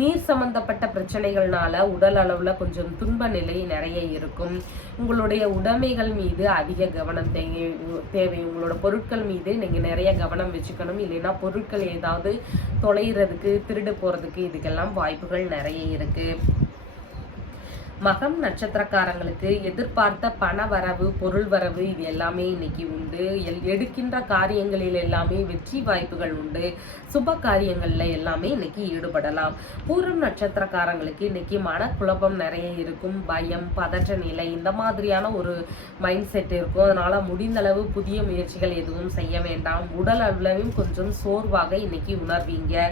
நீர் சம்பந்தப்பட்ட பிரச்சனைகள்னால உடல் அளவுல கொஞ்சம் துன்ப நிலை நிறைய இருக்கும். உங்களுடைய உடைமைகள் மீது அதிக கவனம் தேவை. உங்களோட பொருட்கள் மீது நீங்க நிறைய கவனம் வச்சுக்கணும். இல்லைன்னா பொருட்கள் ஏதாவது தொலைகிறதுக்கு, திருடு போறதுக்கு இதுக்கெல்லாம் வாய்ப்புகள் நிறைய இருக்கு. மகம் நட்சத்திரக்காரங்களுக்கு எதிர்பார்த்த பண வரவு, பொருள் வரவு இது எல்லாமே இன்னைக்கு உண்டு. எடுக்கின்ற காரியங்களில் எல்லாமே வெற்றி வாய்ப்புகள் உண்டு. சுப காரியங்கள்ல எல்லாமே இன்னைக்கு ஈடுபடலாம். பூரம் நட்சத்திரக்காரங்களுக்கு இன்னைக்கு மனக்குழப்பம் நிறைய இருக்கும். பயம், பதற்ற நிலை இந்த மாதிரியான ஒரு மைண்ட் செட் இருக்கும். அதனால முடிந்த அளவு புதிய முயற்சிகள் எதுவும் செய்ய வேண்டாம். உடல் அளவிலும் கொஞ்சம் சோர்வாக இன்னைக்கு உணர்வீங்க.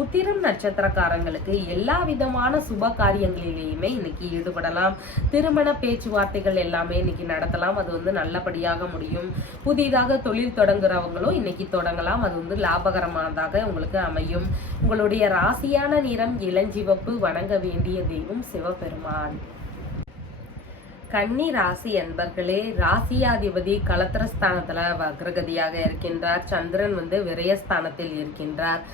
உத்திரம் நட்சத்திரக்காரங்களுக்கு எல்லா விதமான சுப காரியங்களிலேயுமே இன்னைக்கு ஈடுபடலாம். திருமண பேச்சுவார்த்தைகள் எல்லாமே இன்னைக்கு நடத்தலாம். அது நல்லபடியாக முடியும். புதிதாக தொழில் தொடங்குறவங்களும் இன்னைக்கு தொடங்கலாம். அது லாபகரமானதாக உங்களுக்கு அமையும். உங்களுடைய ராசியான நிறம் இளஞ்சிவப்பு. வணங்க வேண்டிய தெய்வம் சிவபெருமான். கன்னி ராசி அன்பர்களே, ராசியாதிபதி களத்திரஸ்தானத்துல வக்ரகதியாக இருக்கின்றார். சந்திரன் விரயஸ்தானத்தில் இருக்கின்றார்.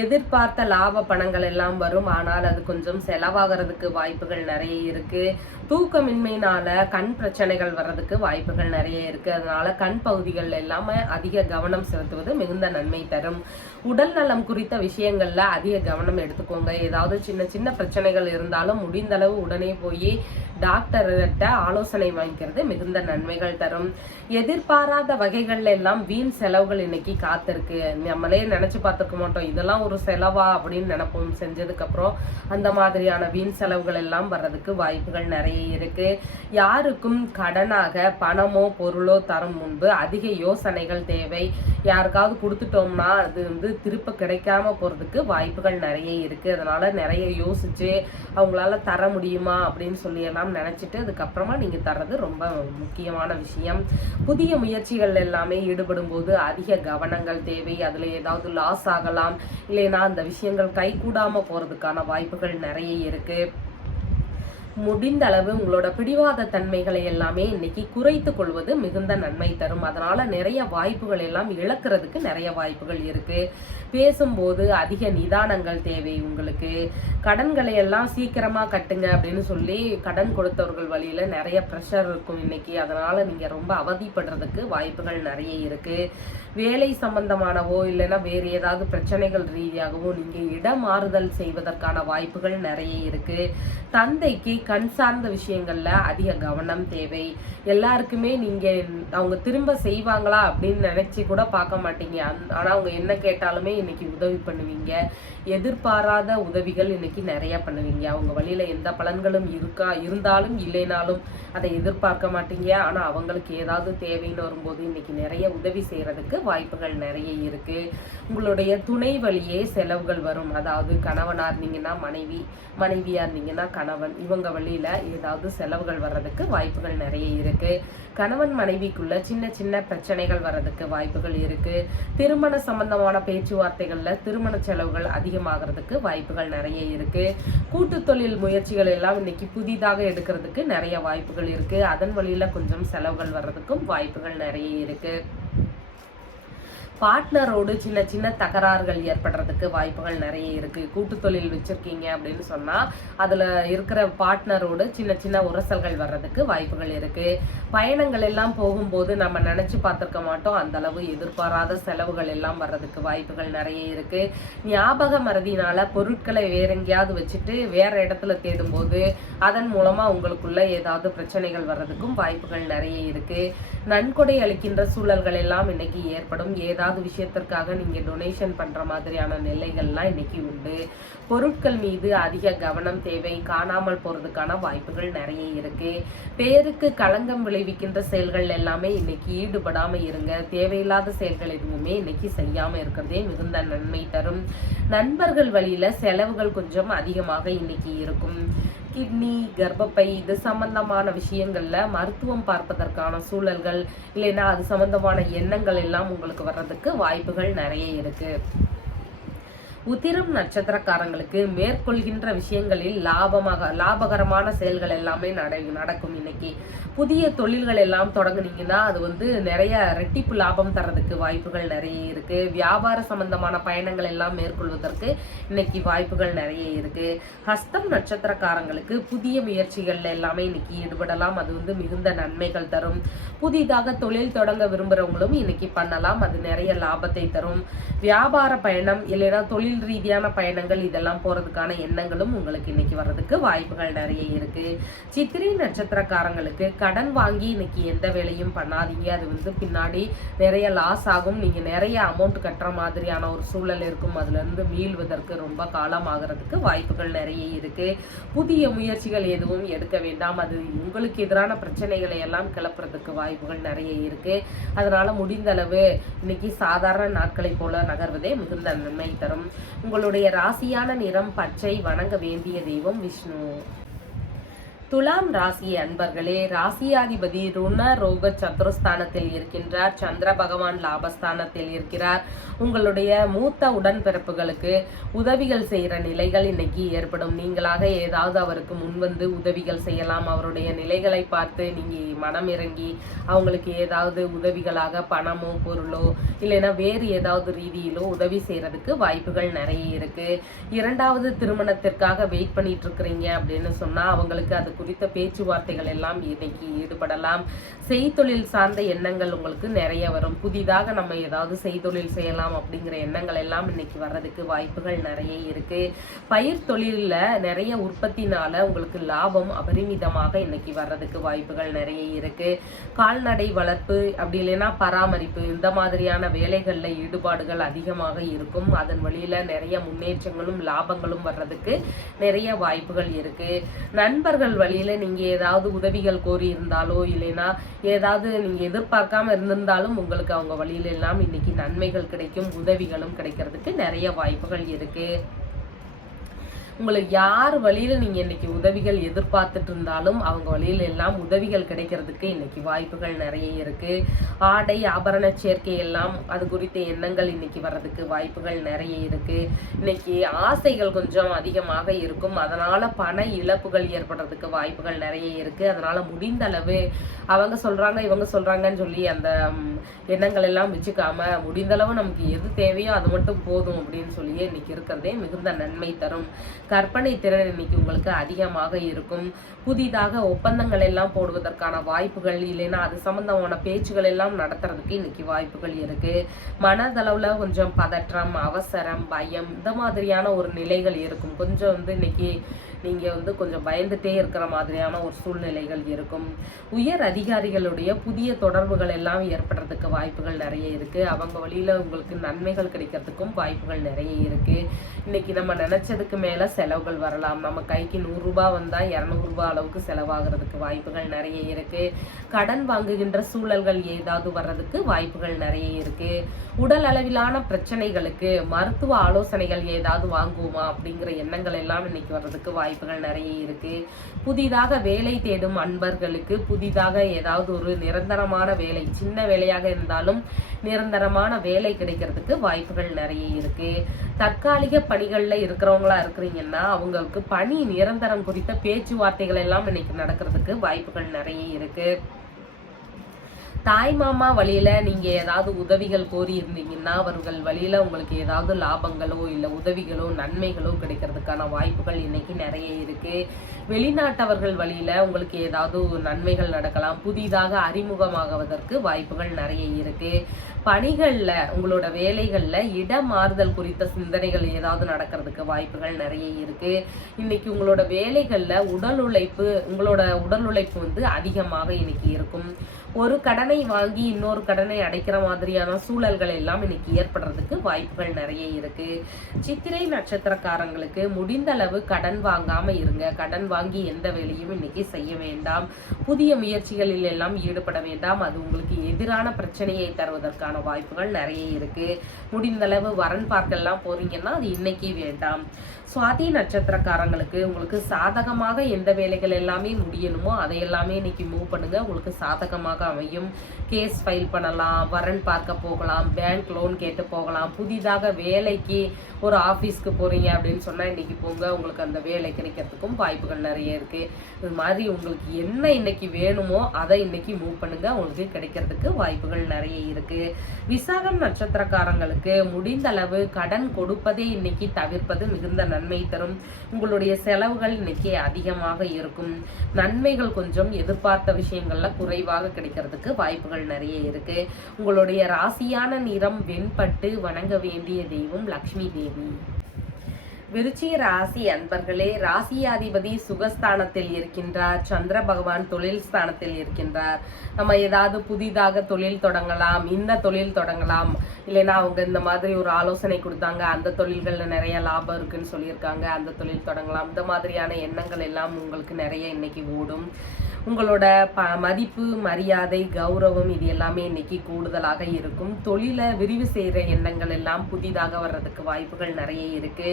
எதிர்பார்த்த லாப பணங்கள் எல்லாம் வரும். ஆனால் அது கொஞ்சம் செலவாகிறதுக்கு வாய்ப்புகள் நிறைய இருக்கு. தூக்கமின்மையினால கண் பிரச்சனைகள் வர்றதுக்கு வாய்ப்புகள் நிறைய இருக்கு. அதனால கண் பகுதிகள் எல்லாமே அதிக கவனம் செலுத்துவது மிகுந்த நன்மை தரும். உடல் நலம் குறித்த விஷயங்கள்ல அதிக கவனம் எடுத்துக்கோங்க. ஏதாவது சின்ன சின்ன பிரச்சனைகள் இருந்தாலும் முடிந்த அளவு உடனே போய் டாக்டர்கிட்ட ஆலோசனை வாங்கிக்கிறது மிகுந்த நன்மைகள் தரும். எதிர்பாராத வகைகள்ல எல்லாம் வீண் செலவுகள் இன்னைக்கு காத்திருக்கு. நம்மளே நினைச்சு பார்த்துக்க மாட்டோம், இதெல்லாம் ஒரு செலவா அப்படின்னு நினைப்போம். செஞ்சதுக்கு அப்புறம் அந்த மாதிரியான வீண் செலவுகள் எல்லாம் வர்றதுக்கு வாய்ப்புகள் நிறைய நிறைய இருக்கு. யாருக்கும் கடனாக பணமோ பொருளோ தரும் முன்பு அதிக யோசனைகள் தேவை. யாருக்காவது கொடுத்துட்டோம்னா அது திருப்ப கிடைக்காம போறதுக்கு வாய்ப்புகள் நிறைய இருக்கு. அதனால நிறைய யோசிச்சு அவங்களால தர முடியுமா அப்படின்னு சொல்லி எல்லாம் நினைச்சிட்டு அதுக்கப்புறமா நீங்க தர்றது ரொம்ப முக்கியமான விஷயம். புதிய முயற்சிகள் எல்லாமே ஈடுபடும் போது அதிக கவனங்கள் தேவை. அதுல ஏதாவது லாஸ் ஆகலாம், இல்லைன்னா அந்த விஷயங்கள் கைகூடாம போறதுக்கான வாய்ப்புகள் நிறைய இருக்கு. முடிந்த அளவு உங்களோட பிடிவாத தன்மைகளை எல்லாமே இன்னைக்கு குறைத்து கொள்வது மிகுந்த நன்மை தரும். அதனால நிறைய வாய்ப்புகள் எல்லாம் இழக்கிறதுக்கு நிறைய வாய்ப்புகள் இருக்கு. பேசும்போது அதிக நிதானங்கள் தேவை. உங்களுக்கு கடன்களை எல்லாம் சீக்கிரமா கட்டுங்க அப்படின்னு சொல்லி கடன் கொடுத்தவர்கள் வழியில நிறைய ப்ரெஷர் இருக்கும் இன்னைக்கு. அதனால நீங்க ரொம்ப அவதிப்படுறதுக்கு வாய்ப்புகள் நிறைய இருக்கு. வேலை சம்பந்தமானவோ இல்லைன்னா வேறு ஏதாவது பிரச்சனைகள் ரீதியாகவோ நீங்க இடமாறுதல் செய்வதற்கான வாய்ப்புகள் நிறைய இருக்கு. தந்தைக்கு கண் சார்ந்த விஷயங்கள்ல அதிக கவனம் தேவை. எல்லாருக்குமே நீங்க அவங்க திரும்ப செய்வாங்களா அப்படின்னு நினைச்சு கூட பார்க்க மாட்டீங்க. ஆனா அவங்க என்ன கேட்டாலுமே இன்னைக்கு உதவி பண்ணுவீங்க. எதிர்பாராத உதவிகள் இன்னைக்கு நிறைய பண்ணுவீங்க. அவங்க வழியில எந்த பலன்களும் இருந்தாலும் இல்லைனாலும் அதை எதிர்பார்க்க மாட்டீங்க. ஆனா அவங்களுக்கு ஏதாவது தேவைன்னு வரும்போது இன்னைக்கு நிறைய உதவி செய்யறதுக்கு வாய்ப்புகள் நிறைய இருக்கு. உங்களுடைய துணை வழியே செலவுகள் வரும். அதாவது கணவனா இருந்தீங்கன்னா மனைவி, மனைவியா இருந்தீங்கன்னா கணவன், இவங்க வழியில ஏதாவது செலவுகள் வர்றதுக்கு வாய்ப்புகள் நிறைய இருக்கு. கணவன் மனைவிக்குள்ள சின்ன சின்ன பிரச்சனைகள் வர்றதுக்கு வாய்ப்புகள் இருக்கு. திருமண சம்பந்தமான பேச்சுவார்த்தைகள்ல திருமண செலவுகள் அதிகமாகிறதுக்கு வாய்ப்புகள் நிறைய இருக்கு. கூட்டு தொழில் முயற்சிகள் எல்லாம் இன்னைக்கு புதிதாக எடுக்கிறதுக்கு நிறைய வாய்ப்புகள் இருக்கு. அதன் வழியில கொஞ்சம் செலவுகள் வர்றதுக்கும் வாய்ப்புகள் நிறைய இருக்கு. பார்ட்னரோடு சின்ன சின்ன தகராறுகள் ஏற்படுறதுக்கு வாய்ப்புகள் நிறைய இருக்கு. கூட்டு தொழில் வச்சிருக்கீங்க அப்படின்னு சொன்னா அதுல இருக்கிற பார்ட்னரோடு சின்ன சின்ன உரசல்கள் வர்றதுக்கு வாய்ப்புகள் இருக்கு. பயணங்கள் எல்லாம் போகும்போது நம்ம நினைச்சு பார்த்திருக்க மாட்டோம், அந்த அளவு எதிர்பாராத செலவுகள் எல்லாம் வர்றதுக்கு வாய்ப்புகள் நிறைய இருக்கு. ஞாபக மறதினால பொருட்களை வேற எங்கேயாவது வச்சுட்டு வேற இடத்துல தேடும் போது அதன் மூலமா உங்களுக்குள்ள ஏதாவது பிரச்சனைகள் வர்றதுக்கும் வாய்ப்புகள் நிறைய இருக்கு. நன்கொடை அளிக்கின்ற சூழல்கள் எல்லாம் இன்னைக்கு ஏற்படும். ஏதாவது விஷயத்திற்காக நீங்க டொனேஷன் பண்ற மாதிரியான நிலைகள்லாம் இன்னைக்கு உண்டு. பொருட்கள் மீது அதிக கவனம் தேவை. காணாமல் போறதுக்கான வாய்ப்புகள் நிறைய இருக்கு. பேருக்கு களங்கம் விளைவிக்கின்ற செயல்கள் எல்லாமே இன்னைக்கு ஈடுபடாம இருங்க. தேவையில்லாத செயல்கள் எதுவுமே இன்னைக்கு செய்யாம இருக்கிறதே மிகுந்த நன்மை தரும். நண்பர்கள் வழியில செலவுகள் கொஞ்சம் அதிகமாக இன்னைக்கு இருக்கும். கிட்னி, கர்ப்பப்பை இது சம்பந்தமான விஷயங்கள்ல மருத்துவம் பார்ப்பதற்கான சூழல்கள் இல்லைன்னா அது சம்பந்தமான எண்ணங்கள் எல்லாம் உங்களுக்கு வர்றதுக்கு வாய்ப்புகள் நிறைய இருக்கு. உத்திரம் நட்சத்திரக்காரங்களுக்கு மேற்கொள்கின்ற விஷயங்களில் லாபகரமான செயல்கள் எல்லாமே நடக்கும். இன்னைக்கு புதிய தொழில்கள் எல்லாம் தொடங்குனீங்கன்னா அது நிறைய ரெட்டிப்பு லாபம் தர்றதுக்கு வாய்ப்புகள் நிறைய இருக்கு. வியாபார சம்பந்தமான பயணங்கள் எல்லாம் மேற்கொள்வதற்கு இன்னைக்கு வாய்ப்புகள் நிறைய இருக்கு. ஹஸ்தம் நட்சத்திரக்காரங்களுக்கு புதிய முயற்சிகள்ல எல்லாமே இன்னைக்கு ஈடுபடலாம். அது மிகுந்த நன்மைகள் தரும். புதிதாக தொழில் தொடங்க விரும்புறவங்களும் இன்னைக்கு பண்ணலாம். அது நிறைய லாபத்தை தரும். வியாபார பயணம் இல்லைன்னா தொழில் ரீதியான பயணங்கள் இதெல்லாம் போறதுக்கான எண்ணங்களும் உங்களுக்கு இன்னைக்கு வர்றதுக்கு வாய்ப்புகள் நிறைய இருக்கு. சித்திரை நட்சத்திரக்காரங்களுக்கு கடன் வாங்கி இன்னைக்கு எந்த வேலையும் பண்ணாதீங்க. அது பின்னாடி நிறைய லாஸ் ஆகும். நீங்க நிறைய அமௌண்ட் கட்டுற மாதிரியான ஒரு சூழல் இருக்கும். அதுல இருந்து மீள்வதற்கு ரொம்ப காலம் ஆகிறதுக்கு வாய்ப்புகள் நிறைய இருக்கு. புதிய முயற்சிகள் எதுவும் எடுக்க வேண்டாம். அது உங்களுக்கு எதிரான பிரச்சனைகளை எல்லாம் கிளப்புறதுக்கு வாய்ப்புகள் நிறைய இருக்கு. அதனால முடிந்த அளவு இன்னைக்கு சாதாரண நாட்களை போல நகர்வதே மிகுந்த நன்மை தரும். உங்களுடைய ராசியான நிறம் பச்சை. வணங்க வேண்டிய தெய்வம் விஷ்ணு. துலாம் ராசி அன்பர்களே, ராசியாதிபதி ருண ரோக சத்துருஸ்தானத்தில் இருக்கின்றார். சந்திர பகவான் லாபஸ்தானத்தில் இருக்கிறார். உங்களுடைய மூத்த உடன்பிறப்புகளுக்கு உதவிகள் செய்யற நிலைகள் இன்னைக்கு ஏற்படும். நீங்களாக ஏதாவது அவருக்கு முன்வந்து உதவிகள் செய்யலாம். அவருடைய நிலைகளை பார்த்து நீங்க மனம் இறங்கி அவங்களுக்கு ஏதாவது உதவிகளாக பணமோ பொருளோ இல்லைன்னா வேறு ஏதாவது ரீதியிலோ உதவி செய்யறதுக்கு வாய்ப்புகள் நிறைய இருக்கு. இரண்டாவது திருமணத்திற்காக வெயிட் பண்ணிட்டு இருக்கிறீங்க அப்படின்னு சொன்னா அவங்களுக்கு அது குறித்த பேச்சுவார்த்தைகள் எல்லாம் இன்னைக்கு ஈடுபடலாம். செய்தொழில் சார்ந்த எண்ணங்கள் உங்களுக்கு நிறைய வரும். புதிதாக நம்ம ஏதாவது செய்தொழில் செய்யலாம் அப்படிங்கிற எண்ணங்கள் எல்லாம் இன்னைக்கு வர்றதுக்கு வாய்ப்புகள் நிறைய இருக்கு. பயிர் தொழில நிறைய உற்பத்தினால உங்களுக்கு லாபம் அபரிமிதமாக இன்னைக்கு வர்றதுக்கு வாய்ப்புகள் நிறைய இருக்கு. கால்நடை வளர்ப்பு அப்படி இல்லைன்னா பராமரிப்பு இந்த மாதிரியான வேலைகள்ல ஈடுபாடுகள் அதிகமாக இருக்கும். அதன் வழியில நிறைய முன்னேற்றங்களும் லாபங்களும் வர்றதுக்கு நிறைய வாய்ப்புகள் இருக்கு. நண்பர்கள் வழியில நீங்க ஏதாவது உதவிகள் கோரி இருந்தாலோ இல்லைன்னா ஏதாவது நீங்க எதிர்பார்க்காம இருந்திருந்தாலும் உங்களுக்கு அவங்க வழியில எல்லாம் இன்னைக்கு நன்மைகள் கிடைக்கும், உதவிகளும் கிடைக்கிறதுக்கு நிறைய வாய்ப்புகள் இருக்கு. உங்களுக்கு யார் வழியில நீங்க இன்னைக்கு உதவிகள் எதிர்பார்த்துட்டு இருந்தாலும் அவங்க வழியில எல்லாம் உதவிகள் கிடைக்கிறதுக்கு இன்னைக்கு வாய்ப்புகள் நிறைய இருக்கு. ஆடை ஆபரண சேர்க்கை எல்லாம் அது குறித்த எண்ணங்கள் இன்னைக்கு வர்றதுக்கு வாய்ப்புகள் நிறைய இருக்கு. இன்னைக்கு ஆசைகள் கொஞ்சம் அதிகமாக இருக்கும், அதனால பண இழப்புகள் ஏற்படுறதுக்கு வாய்ப்புகள் நிறைய இருக்கு. அதனால முடிந்த அளவு அவங்க சொல்றாங்க இவங்க சொல்றாங்கன்னு சொல்லி அந்த எண்ணங்கள் எல்லாம் வச்சுக்காம முடிந்த அளவு நமக்கு எது தேவையோ அது மட்டும் போதும் அப்படின்னு சொல்லி இன்னைக்கு இருக்கிறதே மிகுந்த நன்மை தரும். கற்பனை திறன் இன்னைக்கு உங்களுக்கு அதிகமாக இருக்கும். புதிதாக ஒப்பந்தங்கள் எல்லாம் போடுவதற்கான வாய்ப்புகள் இல்லைன்னா அது சம்பந்தமான பேச்சுகள் எல்லாம் நடத்துறதுக்கு இன்னைக்கு வாய்ப்புகள் இருக்கு. மனதளவுல கொஞ்சம் பதற்றம், அவசரம், பயம் இந்த மாதிரியான ஒரு நிலைகள் இருக்கும். கொஞ்சம் இன்னைக்கு நீங்க கொஞ்சம் பயந்துட்டே இருக்கிற மாதிரியான ஒரு சூழ்நிலைகள் இருக்கும். உயர் அதிகாரிகளுடைய புதிய தொடர்புகள் எல்லாம் ஏற்படுறதுக்கு வாய்ப்புகள் நிறைய இருக்கு. அவங்க வழியில உங்களுக்கு நன்மைகள் கிடைக்கிறதுக்கும் வாய்ப்புகள் நிறைய இருக்கு. இன்னைக்கு நம்ம நினைச்சதுக்கு மேல செலவுகள் வரலாம். நம்ம கைக்கு 100 ரூபாய் வந்தா 200 ரூபாய் அளவுக்கு செலவாகிறதுக்கு வாய்ப்புகள் நிறைய இருக்கு. கடன் வாங்குகின்ற சூழல்கள் ஏதாவது வர்றதுக்கு வாய்ப்புகள் நிறைய இருக்கு. உடல் அளவிலான பிரச்சனைகளுக்கு மருத்துவ ஆலோசனைகள் ஏதாவது வாங்குவோமா அப்படிங்கிற எண்ணங்கள் எல்லாம் இன்னைக்கு வர்றதுக்கு வாய்ப்புகள் நிறைய இருக்கு. புதிதாக வேலை தேடும் அன்பர்களுக்கு புதிதாக ஏதாவது ஒரு நிரந்தரமான வேலை, சின்ன வேலையாக இருந்தாலும் நிரந்தரமான வேலை கிடைக்கிறதுக்கு வாய்ப்புகள் நிறைய இருக்கு. தற்காலிக பணிகள்ல இருக்கிறவங்களா இருக்கிறீங்கன்னா அவங்களுக்கு பணி நிரந்தரம் குறித்த பேச்சுவார்த்தைகள் எல்லாம் இன்னைக்கு நடக்கிறதுக்கு வாய்ப்புகள் நிறைய இருக்கு. தாய் மாமா வழியில நீங்க ஏதாவது உதவிகள் கோரி இருந்தீங்கன்னா அவர்கள் வழியில உங்களுக்கு ஏதாவது லாபங்களோ இல்ல உதவிகளோ நன்மைகளோ கிடைக்கிறதுக்கான வாய்ப்புகள் இன்னைக்கு நிறைய இருக்கு. வெளிநாட்டவர்கள் வழியில உங்களுக்கு ஏதாவது நன்மைகள் நடக்கலாம். புதிதாக அறிமுகமாகுவதற்கு வாய்ப்புகள் நிறைய இருக்கு. பணிகள்ல உங்களோட வேலைகள்ல இடமாறுதல் குறித்த சிந்தனைகள் ஏதாவது நடக்கிறதுக்கு வாய்ப்புகள் நிறைய இருக்கு. இன்னைக்கு உங்களோட வேலைகள்ல உங்களோட உடல் உழைப்பு அதிகமாக இன்னைக்கு இருக்கும். ஒரு கடனை வாங்கி இன்னொரு கடனை அடைக்கிற மாதிரியான சூழல்கள் எல்லாம் இன்னைக்கு ஏற்படுறதுக்கு வாய்ப்புகள் நிறைய இருக்கு. சித்திரை நட்சத்திரக்காரங்களுக்கு முடிந்த அளவு கடன் வாங்காம இருங்க. கடன் வாங்கி எந்த வேலையும் இன்னைக்கு செய்ய வேண்டாம். புதிய முயற்சிகளில் எல்லாம் ஈடுபட வேண்டாம். அது உங்களுக்கு எதிரான பிரச்சனையை தருவதற்கான வாய்ப்புகள் நிறைய இருக்கு. முடிந்த அளவு வரன் பார்க்கலாம் போறீங்கன்னா அது இன்னைக்கு வேண்டாம். சுவாதி நட்சத்திரக்காரங்களுக்கு உங்களுக்கு சாதகமாக எந்த வேலைகள் எல்லாமே முடியணுமோ அதை எல்லாமே இன்னைக்கு மூவ் பண்ணுங்க. உங்களுக்கு சாதகமாக அமையும். கேஸ் ஃபைல் பண்ணலாம், வரன் பார்க்க போகலாம், பேங்க் லோன் கேட்டு போகலாம். புதிதாக வேலைக்கு ஒரு ஆஃபீஸ்க்கு போறீங்க அப்படின்னு சொன்னா இன்னைக்கு போங்க. உங்களுக்கு அந்த வேலை கிடைக்கிறதுக்கும் வாய்ப்புகள் நிறைய இருக்கு. இது மாதிரி உங்களுக்கு என்ன இன்னைக்கு வேணுமோ அதை இன்னைக்கு மூவ் பண்ணுங்க. உங்களுக்கு கிடைக்கிறதுக்கு வாய்ப்புகள் நிறைய இருக்கு. விசாகம் நட்சத்திரக்காரங்களுக்கு முடிந்த அளவு கடன் கொடுப்பதே இன்னைக்கு தவிர்ப்பது மிகுந்த நன்மை தரும். உங்களுடைய செலவுகள் இன்னைக்கு அதிகமாக இருக்கும். நன்மைகள் கொஞ்சம் எதிர்பார்த்த விஷயங்கள்ல குறைவாக கிடைக்கிறதுக்கு வாய்ப்புகள் நிறைய இருக்கு. உங்களுடைய ராசியான நிறம் வெண்பட்டு. வணங்க வேண்டிய தெய்வம் லக்ஷ்மி தேவி. விருச்சிக ராசி அன்பர்களே, ராசியாதிபதி சுகஸ்தானத்தில் இருக்கின்றார். சந்திர பகவான் தொழில் ஸ்தானத்தில் இருக்கின்றார். நம்ம ஏதாவது புதிதாக தொழில் தொடங்கலாம், இந்த தொழில் தொடங்கலாம், இல்லைன்னா அவங்க இந்த மாதிரி ஒரு ஆலோசனை கொடுத்தாங்க, அந்த தொழில்கள்ல நிறைய லாபம் இருக்குன்னு சொல்லியிருக்காங்க, அந்த தொழில் தொடங்கலாம். இந்த மாதிரியான எண்ணங்கள் எல்லாம் உங்களுக்கு நிறைய இன்னைக்கு ஓடும். உங்களோட மதிப்பு, மரியாதை, கௌரவம் இது எல்லாமே இன்னைக்கு கூடுதலாக இருக்கும். தொழிலை விரிவு செய்யற எண்ணங்கள் எல்லாம் புதிதாக வர்றதுக்கு வாய்ப்புகள் நிறைய இருக்கு.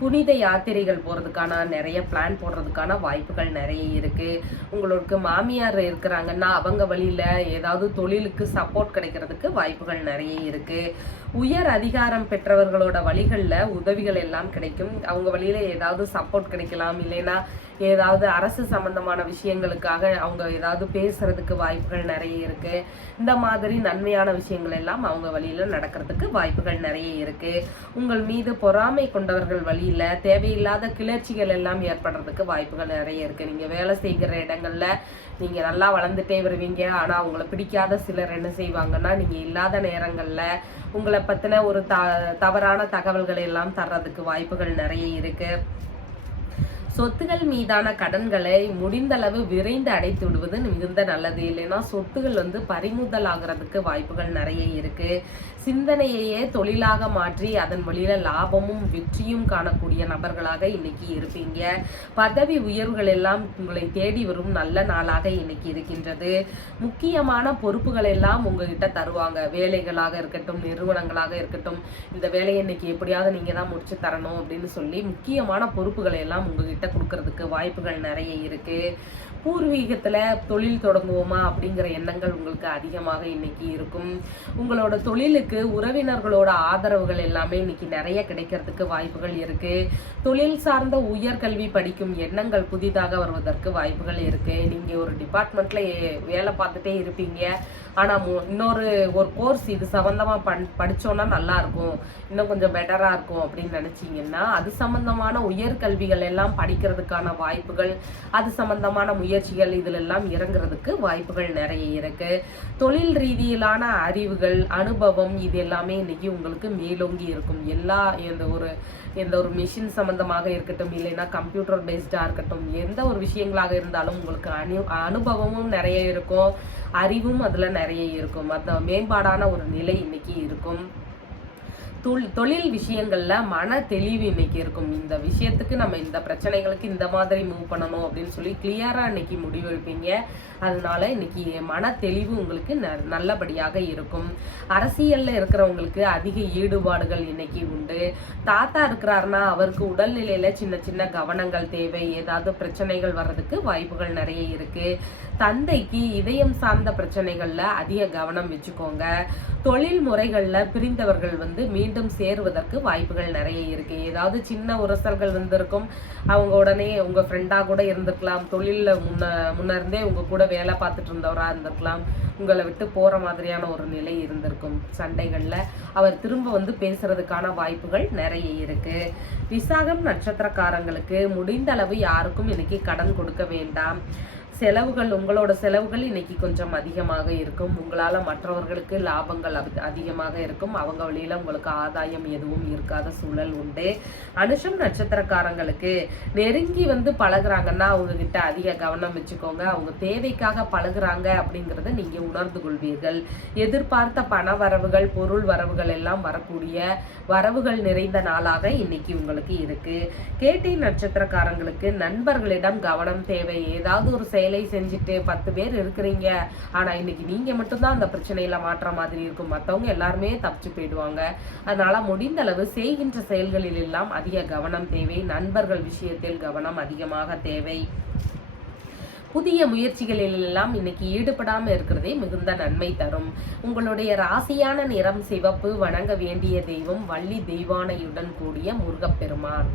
புனித யாத்திரைகள் போறதுக்கான நிறைய பிளான் போடுறதுக்கான வாய்ப்புகள் நிறைய இருக்கு. உங்களுக்கு மாமியார் இருக்கிறாங்கன்னா அவங்க வழியில ஏதாவது தொழிலுக்கு சப்போர்ட் கிடைக்கிறதுக்கு வாய்ப்புகள் நிறைய இருக்கு. உயர் அதிகாரம் பெற்றவர்களோட வழிகள்ல உதவிகள் எல்லாம் கிடைக்கும். அவங்க வழியில ஏதாவது சப்போர்ட் கிடைக்கலாம், இல்லைன்னா ஏதாவது அரசு சம்பந்தமான விஷயங்களுக்காக அவங்க ஏதாவது பேசுறதுக்கு வாய்ப்புகள் நிறைய இருக்கு. இந்த மாதிரி நன்மையான விஷயங்கள் எல்லாம் அவங்க வழியில நடக்கிறதுக்கு வாய்ப்புகள் நிறைய இருக்கு. உங்கள் மீது பொறாமை கொண்டவர்கள் வழியில தேவையில்லாத கிளர்ச்சிகள் எல்லாம் ஏற்படுறதுக்கு வாய்ப்புகள் நிறைய இருக்கு. நீங்க வேலை செய்கிற இடங்கள்ல நீங்க நல்லா வளர்ந்துட்டே வருவீங்க. ஆனா உங்களை பிடிக்காத சிலர் என்ன செய்வாங்கன்னா, நீங்க இல்லாத நேரங்கள்ல உங்களை பத்தின ஒரு தவறான தகவல்களை எல்லாம் தர்றதுக்கு வாய்ப்புகள் நிறைய இருக்கு. சொத்துகள் மீதான கடன்களை முடிந்தளவு விரைந்து அடைத்து விடுவது மிகுந்த நல்லது. இல்லைன்னா சொத்துகள் வந்து பறிமுதல் ஆகிறதுக்கு வாய்ப்புகள் நிறைய இருக்கு. சிந்தனையையே தொழிலாக மாற்றி அதன் வழியில லாபமும் வெற்றியும் காணக்கூடிய நபர்களாக இன்னைக்கு இருப்பீங்க. பதவி உயர்வுகள் எல்லாம் உங்களை தேடி வரும் நல்ல நாளாக இன்னைக்கு இருக்கின்றது. முக்கியமான பொறுப்புகள் எல்லாம் உங்ககிட்ட தருவாங்க. வேலைகளாக இருக்கட்டும், நிறுவனங்களாக இருக்கட்டும், இந்த வேலையை இன்னைக்கு எப்படியாவது நீங்க தான் முடிச்சு தரணும் அப்படின்னு சொல்லி முக்கியமான பொறுப்புகளை எல்லாம் உங்ககிட்ட கொடுக்கறதுக்கு வாய்ப்புகள் நிறைய இருக்கு. பூர்வீகத்துல தொழில் தொடங்குவோமா அப்படிங்கிற எண்ணங்கள் உங்களுக்கு அதிகமாக இன்னைக்கு இருக்கும். உங்களோட தொழிலுக்கு உறவினர்களோட ஆதரவுகள் எல்லாமே இன்னைக்கு நிறைய கிடைக்கிறதுக்கு வாய்ப்புகள் இருக்கு. தொழில் சார்ந்த உயர்கல்வி படிக்கும் எண்ணங்கள் புதிதாக வருவதற்கு வாய்ப்புகள் இருக்கு. நீங்க ஒரு டிபார்ட்மெண்ட்ல வேலை பார்த்துட்டே இருப்பீங்க. ஆனா இன்னொரு கோர்ஸ் இது சம்பந்தமா படிச்சோம்னா நல்லா இருக்கும், இன்னும் கொஞ்சம் பெட்டரா இருக்கும் அப்படின்னு நினைச்சீங்கன்னா அது சம்பந்தமான உயர்கல்விகள் எல்லாம் படிக்கிறதுக்கான வாய்ப்புகள், அது சம்பந்தமான முயற்சிகள் இதுல எல்லாம் இறங்குறதுக்கு வாய்ப்புகள் நிறைய இருக்கு. தொழில் ரீதியிலான அறிவுகள், அனுபவம் இது எல்லாமே இன்னைக்கு உங்களுக்கு மேலோங்கி இருக்கும். எந்த ஒரு மிஷின் சம்பந்தமாக இருக்கட்டும், இல்லைன்னா கம்ப்யூட்டர் பேஸ்டா இருக்கட்டும், எந்த ஒரு விஷயங்களாக இருந்தாலும் உங்களுக்கு அனுபவமும் நிறைய இருக்கும், அறிவும் அதுல நிறைய இருக்கும். அந்த மேம்பாடான ஒரு நிலை இன்னைக்கு இருக்கும். தொழில் விஷயங்கள்ல மன தெளிவு இன்னைக்கு இருக்கும். இந்த விஷயத்துக்கு நம்ம இந்த பிரச்சனைகளுக்கு இந்த மாதிரி மூவ் பண்ணணும் அப்படின்னு சொல்லி கிளியரா இன்னைக்கு முடிவெடுப்பீங்க. அதனால இன்னைக்கு மன தெளிவு உங்களுக்கு நல்லபடியாக இருக்கும். அரசியல்ல இருக்கிறவங்களுக்கு அதிக ஈடுபாடுகள் இன்னைக்கு உண்டு. தாத்தா இருக்கிறாருன்னா அவருக்கு உடல்நிலையில சின்ன சின்ன கவனங்கள் தேவை. ஏதாவது பிரச்சனைகள் வர்றதுக்கு வாய்ப்புகள் நிறைய இருக்கு. தந்தைக்கு இதயம் சார்ந்த பிரச்சனைகள்ல அதிக கவனம் வச்சுக்கோங்க. தொழில் முறைகள்ல பிரிந்தவர்கள் வந்து மீண்டும் சேருவதற்கு வாய்ப்புகள் நிறைய இருக்கு. ஏதாவது சின்ன உரசல்கள் வந்திருக்கும், அவங்க உடனே உங்க ஃப்ரெண்டா கூட இருந்திருக்கலாம், தொழில்ல முன்ன இருந்தே உங்க கூட வேலை பார்த்துட்டு இருந்தவரா இருந்திருக்கலாம், உங்களை விட்டு போற மாதிரியான ஒரு நிலை இருந்திருக்கும். சண்டைகள்ல அவர் திரும்ப வந்து பேசுறதுக்கான வாய்ப்புகள் நிறைய இருக்கு. விசாகம் நட்சத்திரக்காரங்களுக்கு முடிந்த அளவு யாருக்கும் இன்னைக்கு கடன் கொடுக்க வேண்டாம். உங்களோட செலவுகள் இன்னைக்கு கொஞ்சம் அதிகமாக இருக்கும். உங்களால மற்றவர்களுக்கு லாபங்கள் அதிகமாக இருக்கும். அவங்க வழியில உங்களுக்கு ஆதாயம் எதுவும் இருக்காத சூழல் உண்டு. அனுஷம் நட்சத்திரக்காரங்களுக்கு நெருங்கி வந்து பழகுறாங்கன்னா அவங்க கிட்ட அதிக கவனம் வச்சுக்கோங்க. அவங்க தேவைக்காக பழகுறாங்க அப்படிங்கறத நீங்க உணர்ந்து கொள்வீர்கள். எதிர்பார்த்த பண வரவுகள், பொருள் வரவுகள் எல்லாம் வரக்கூடிய வரவுகள் நிறைந்த நாளாக இன்னைக்கு உங்களுக்கு இருக்கு. கேட்டை நட்சத்திரக்காரங்களுக்கு நண்பர்களிடம் கவனம் தேவை. ஏதாவது ஒரு செயலை செஞ்சுட்டு 10 பேர் இருக்கிறீங்க, ஆனா இன்னைக்கு நீங்க மட்டும்தான் அந்த பிரச்சனையில மாற்ற மாதிரி இருக்கும். மற்றவங்க எல்லாருமே தப்பிச்சு போயிடுவாங்க. அதனால முடிந்த அளவு செய்கின்ற செயல்களில் எல்லாம் அதிக கவனம் தேவை. நண்பர்கள் விஷயத்தில் கவனம் அதிகமாக தேவை. புதிய முயற்சிகளில் எல்லாம் இன்னைக்கு ஈடுபடாம இருக்கிறதே மிகுந்த நன்மை தரும். உங்களுடைய ராசியான நிறம் சிவப்பு. வணங்க வேண்டிய தெய்வம் வள்ளி தெய்வானையுடன் கூடிய முருகப்பெருமான்.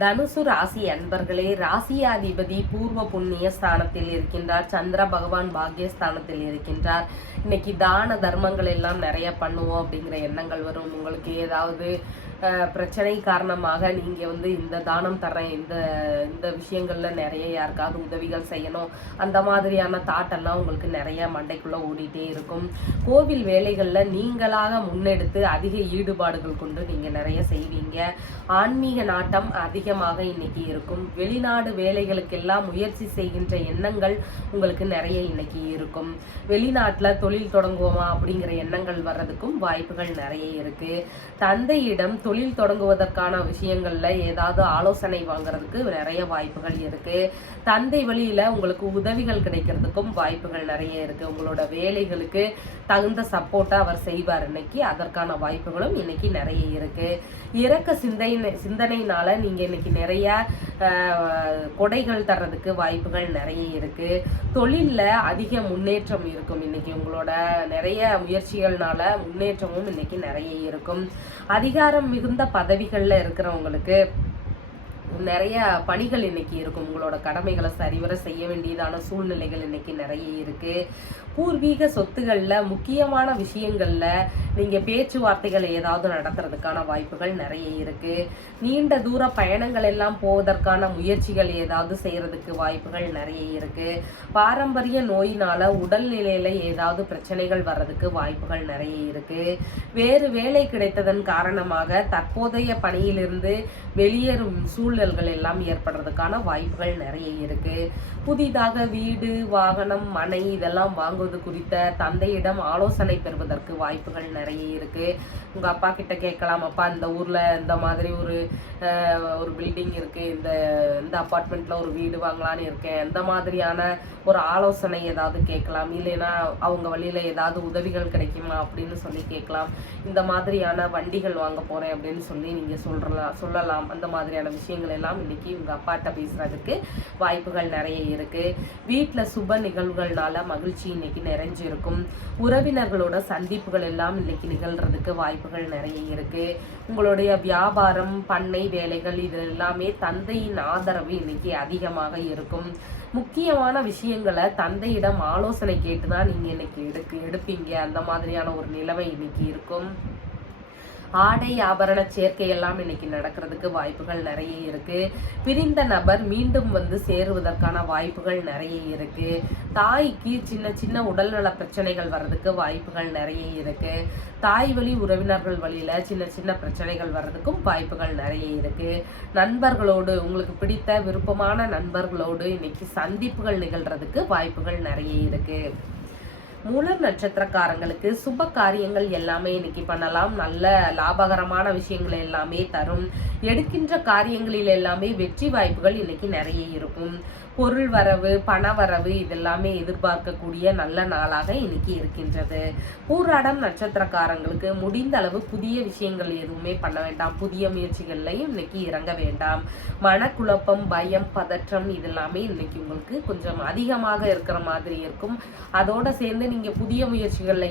தனுசு ராசி அன்பர்களே, ராசியாதிபதி பூர்வ புண்ணிய ஸ்தானத்தில் இருக்கின்றார். சந்திர பகவான் பாக்கியஸ்தானத்தில் இருக்கின்றார். இன்னைக்கு தான தர்மங்கள் எல்லாம் நிறைய பண்ணுவோம் அப்படிங்கிற எண்ணங்கள் வரும். உங்களுக்கு ஏதாவது பிரச்சனை காரணமாக நீங்க வந்து இந்த தானம் தரேன், இந்த விஷயங்கள்ல நிறைய யாருக்காவது உதவிகள் செய்யணும், அந்த மாதிரியான தாட்டெல்லாம் உங்களுக்கு நிறைய மண்டைக்குள்ள ஓடிட்டே இருக்கும். கோவில் வேலைகள்ல நீங்களாக முன்னெடுத்து அதிக ஈடுபாடுகள் கொண்டு நீங்க நிறைய செய்வீங்க. ஆன்மீக நாட்டம் அதிகமாக இன்னைக்கு இருக்கும். வெளிநாடு வேலைகளுக்கெல்லாம் முயற்சி செய்கின்ற எண்ணங்கள் உங்களுக்கு நிறைய இன்னைக்கு இருக்கும். வெளிநாட்டுல தொழில் தொடங்குவோமா அப்படிங்கிற எண்ணங்கள் வர்றதுக்கும் வாய்ப்புகள் நிறைய இருக்கு. தந்தையிடம் தொழில் தொடங்குவதற்கான விஷயங்கள்ல ஏதாவது ஆலோசனை வாங்குறதுக்கு நிறைய வாய்ப்புகள் இருக்கு. தந்தை வழியில உங்களுக்கு உதவிகள் கிடைக்கிறதுக்கும் வாய்ப்புகள் நிறைய இருக்கு. உங்களோட வேலைகளுக்கு தகுந்த சப்போர்ட்டா அவர் செய்வார் இன்னைக்கு. அதற்கான வாய்ப்புகளும் இன்னைக்கு நிறைய இருக்கு. இறக்க சிந்தனையினால நீங்க இன்னைக்கு நிறைய கொடைகள் தர்றதுக்கு வாய்ப்புகள் நிறைய இருக்கு. தொழில்ல அதிக முன்னேற்றம் இருக்கும். இன்னைக்கு உங்களோட நிறைய முயற்சிகள்னால முன்னேற்றமும் இன்னைக்கு நிறைய இருக்கும். அதிகாரம் மிகுந்த பதவிகள்ல இருக்கிறவங்களுக்கு நிறைய பணிகள் இன்னைக்கு இருக்கும். உங்களோட கடமைகளை சரிவர செய்ய வேண்டியதான சூழ்நிலைகள் இன்னைக்கு நிறைய இருக்கு. பூர்வீக சொத்துகள்ல முக்கியமான விஷயங்கள்ல நீங்க பேச்சுவார்த்தைகள் ஏதாவது நடத்துறதுக்கான வாய்ப்புகள் நிறைய இருக்கு. நீண்ட தூர பயணங்கள் எல்லாம் போவதற்கான முயற்சிகள் ஏதாவது செய்யறதுக்கு வாய்ப்புகள் நிறைய இருக்கு. பாரம்பரிய நோயினால உடல்நிலையில ஏதாவது பிரச்சனைகள் வர்றதுக்கு வாய்ப்புகள் நிறைய இருக்கு. வேறு வேலை கிடைத்ததன் காரணமாக தற்போதைய பணியிலிருந்து வெளியேறும் சூழல்கள் எல்லாம் ஏற்படுறதுக்கான வாய்ப்புகள் நிறைய இருக்கு. புதிதாக வீடு, வாகனம், மனை இதெல்லாம் வாங்குவது குறித்த தந்தையிடம் ஆலோசனை பெறுவதற்கு வாய்ப்புகள் நிறைய இருக்கு. உங்க அப்பா கிட்ட கேட்கலாம், அப்பா இந்த ஊர்ல இந்த மாதிரி ஒரு பில்டிங் இருக்கு, இந்த அப்பார்ட்மெண்ட்ல ஒரு வீடு வாங்கலான்னு இருக்கேன், இந்த மாதிரியான ஒரு ஆலோசனை ஏதாவது கேட்கலாம். இல்லைன்னா அவங்க வழியில ஏதாவது உதவிகள் கிடைக்குமா அப்படின்னு சொல்லி கேட்கலாம். இந்த மாதிரியான வண்டிகள் வாங்க போறேன் அப்படின்னு சொல்லி நீங்க சொல்லலாம். அந்த மாதிரியான விஷயங்கள் எல்லாம் இன்னைக்கு உங்க அப்பாட்ட பேசுறதுக்கு வாய்ப்புகள் நிறைய இருக்கு. வீட்டுல சுப நிகழ்வுகள்னால மகிழ்ச்சி இன்னைக்கு நிறைஞ்சிருக்கும். உறவினர்களோட சந்திப்புகள் எல்லாம் இன்னைக்கு நிகழ்றதுக்கு வாய்ப்புகள் நிறைய இருக்கு. உங்களுடைய வியாபாரம், பண்ணை வேலைகள் இது எல்லாமே தந்தையின் ஆதரவு இன்னைக்கு அதிகமாக இருக்கும். முக்கியமான விஷயங்களை தந்தையிடம் ஆலோசனை கேட்டுதான் நீங்க இன்னைக்கு எடுப்பீங்க. அந்த மாதிரியான ஒரு நிலைமை இன்னைக்கு இருக்கும். ஆடை ஆபரண சேர்க்கை எல்லாம் இன்னைக்கு நடக்கிறதுக்கு வாய்ப்புகள் நிறைய இருக்கு. பிரிந்த நபர் மீண்டும் வந்து சேருவதற்கான வாய்ப்புகள் நிறைய இருக்கு. தாய்க்கு சின்ன சின்ன உடல்நல பிரச்சனைகள் வர்றதுக்கு வாய்ப்புகள் நிறைய இருக்கு. தாய் வழி உறவினர்கள் வழியில சின்ன சின்ன பிரச்சனைகள் வர்றதுக்கும் வாய்ப்புகள் நிறைய இருக்கு. நண்பர்களோடு, உங்களுக்கு பிடித்த விருப்பமான நண்பர்களோடு இன்னைக்கு சந்திப்புகள் நிகழ்றதுக்கு வாய்ப்புகள் நிறைய இருக்கு. மூலம் நட்சத்திரக்காரங்களுக்கு சுப காரியங்கள் எல்லாமே இன்னைக்கு பண்ணலாம். நல்ல லாபகரமான விஷயங்கள் எல்லாமே தரும். எடுக்கின்ற காரியங்களில் எல்லாமே வெற்றி வாய்ப்புகள் இன்னைக்கு நிறைய இருக்கும். பொருள் வரவு, பண வரவு இதெல்லாமே எதிர்பார்க்கக்கூடிய நல்ல நாளாக இன்னைக்கு இருக்கின்றது. பூராடம் நட்சத்திரக்காரங்களுக்கு முடிந்த அளவு புதிய விஷயங்கள் எதுவுமே பண்ண வேண்டாம். புதிய முயற்சிகள்லையும் இன்னைக்கு இறங்க வேண்டாம். மனக்குழப்பம், பயம், பதற்றம் இதெல்லாமே இன்னைக்கு உங்களுக்கு கொஞ்சம் அதிகமாக இருக்கிற மாதிரி இருக்கும். அதோட சேர்ந்து நீங்க புதிய முயற்சிகள்ல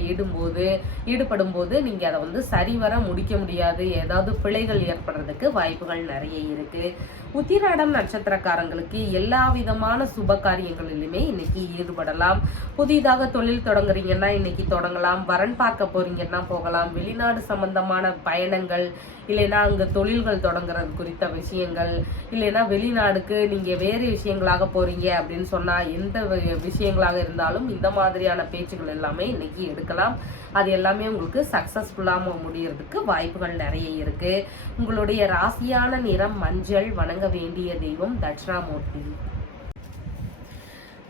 ஈடுபடும் போது நீங்க அதை வந்து சரிவர முடிக்க முடியாது. ஏதாவது பிழைகள் ஏற்படுறதுக்கு வாய்ப்புகள் நிறைய இருக்கு. உத்திராடம் நட்சத்திரக்காரங்களுக்கு எல்லா விதமான சுப காரியங்களிலுமே இன்னைக்கு ஈடுபடலாம். புதிதாக தொழில் தொடங்குறீங்கன்னா இன்னைக்கு தொடங்கலாம். வரன் பார்க்க போறீங்கன்னா போகலாம். வெளிநாடு சம்பந்தமான பயணங்கள், இல்லைன்னா அங்க தொழில்கள் தொடங்குறது குறித்த விஷயங்கள், இல்லைன்னா வெளிநாடுக்கு நீங்க வேறு விஷயங்களாக போறீங்க அப்படின்னு சொன்னா எந்த விஷயங்களாக இருந்தாலும் இந்த மாதிரியான பேச்சுகள் எல்லாமே இன்னைக்கு எடுக்கலாம். அது எல்லாமே உங்களுக்கு சக்சஸ்ஃபுல்லாக முடியறதுக்கு வாய்ப்புகள் நிறைய இருக்கு. உங்களுடைய ராசியான நிறம் மஞ்சள். வணங்க வேண்டிய தெய்வம் தட்சிணாமூர்த்தி.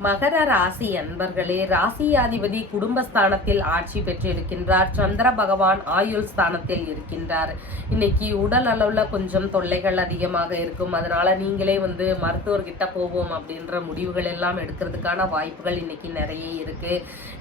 மகர ராசி அன்பர்களே, ராசியாதிபதி குடும்பஸ்தானத்தில் ஆட்சி பெற்றிருக்கின்றார். சந்திர பகவான் ஆயுள் ஸ்தானத்தில் இருக்கின்றார். இன்னைக்கு உடல் அளவுல கொஞ்சம் தொல்லைகள் அதிகமாக இருக்கும். அதனால நீங்களே வந்து மருத்துவர்கிட்ட போவோம் அப்படின்ற முடிவுகள் எல்லாம் எடுக்கிறதுக்கான வாய்ப்புகள் இன்னைக்கு நிறைய இருக்கு.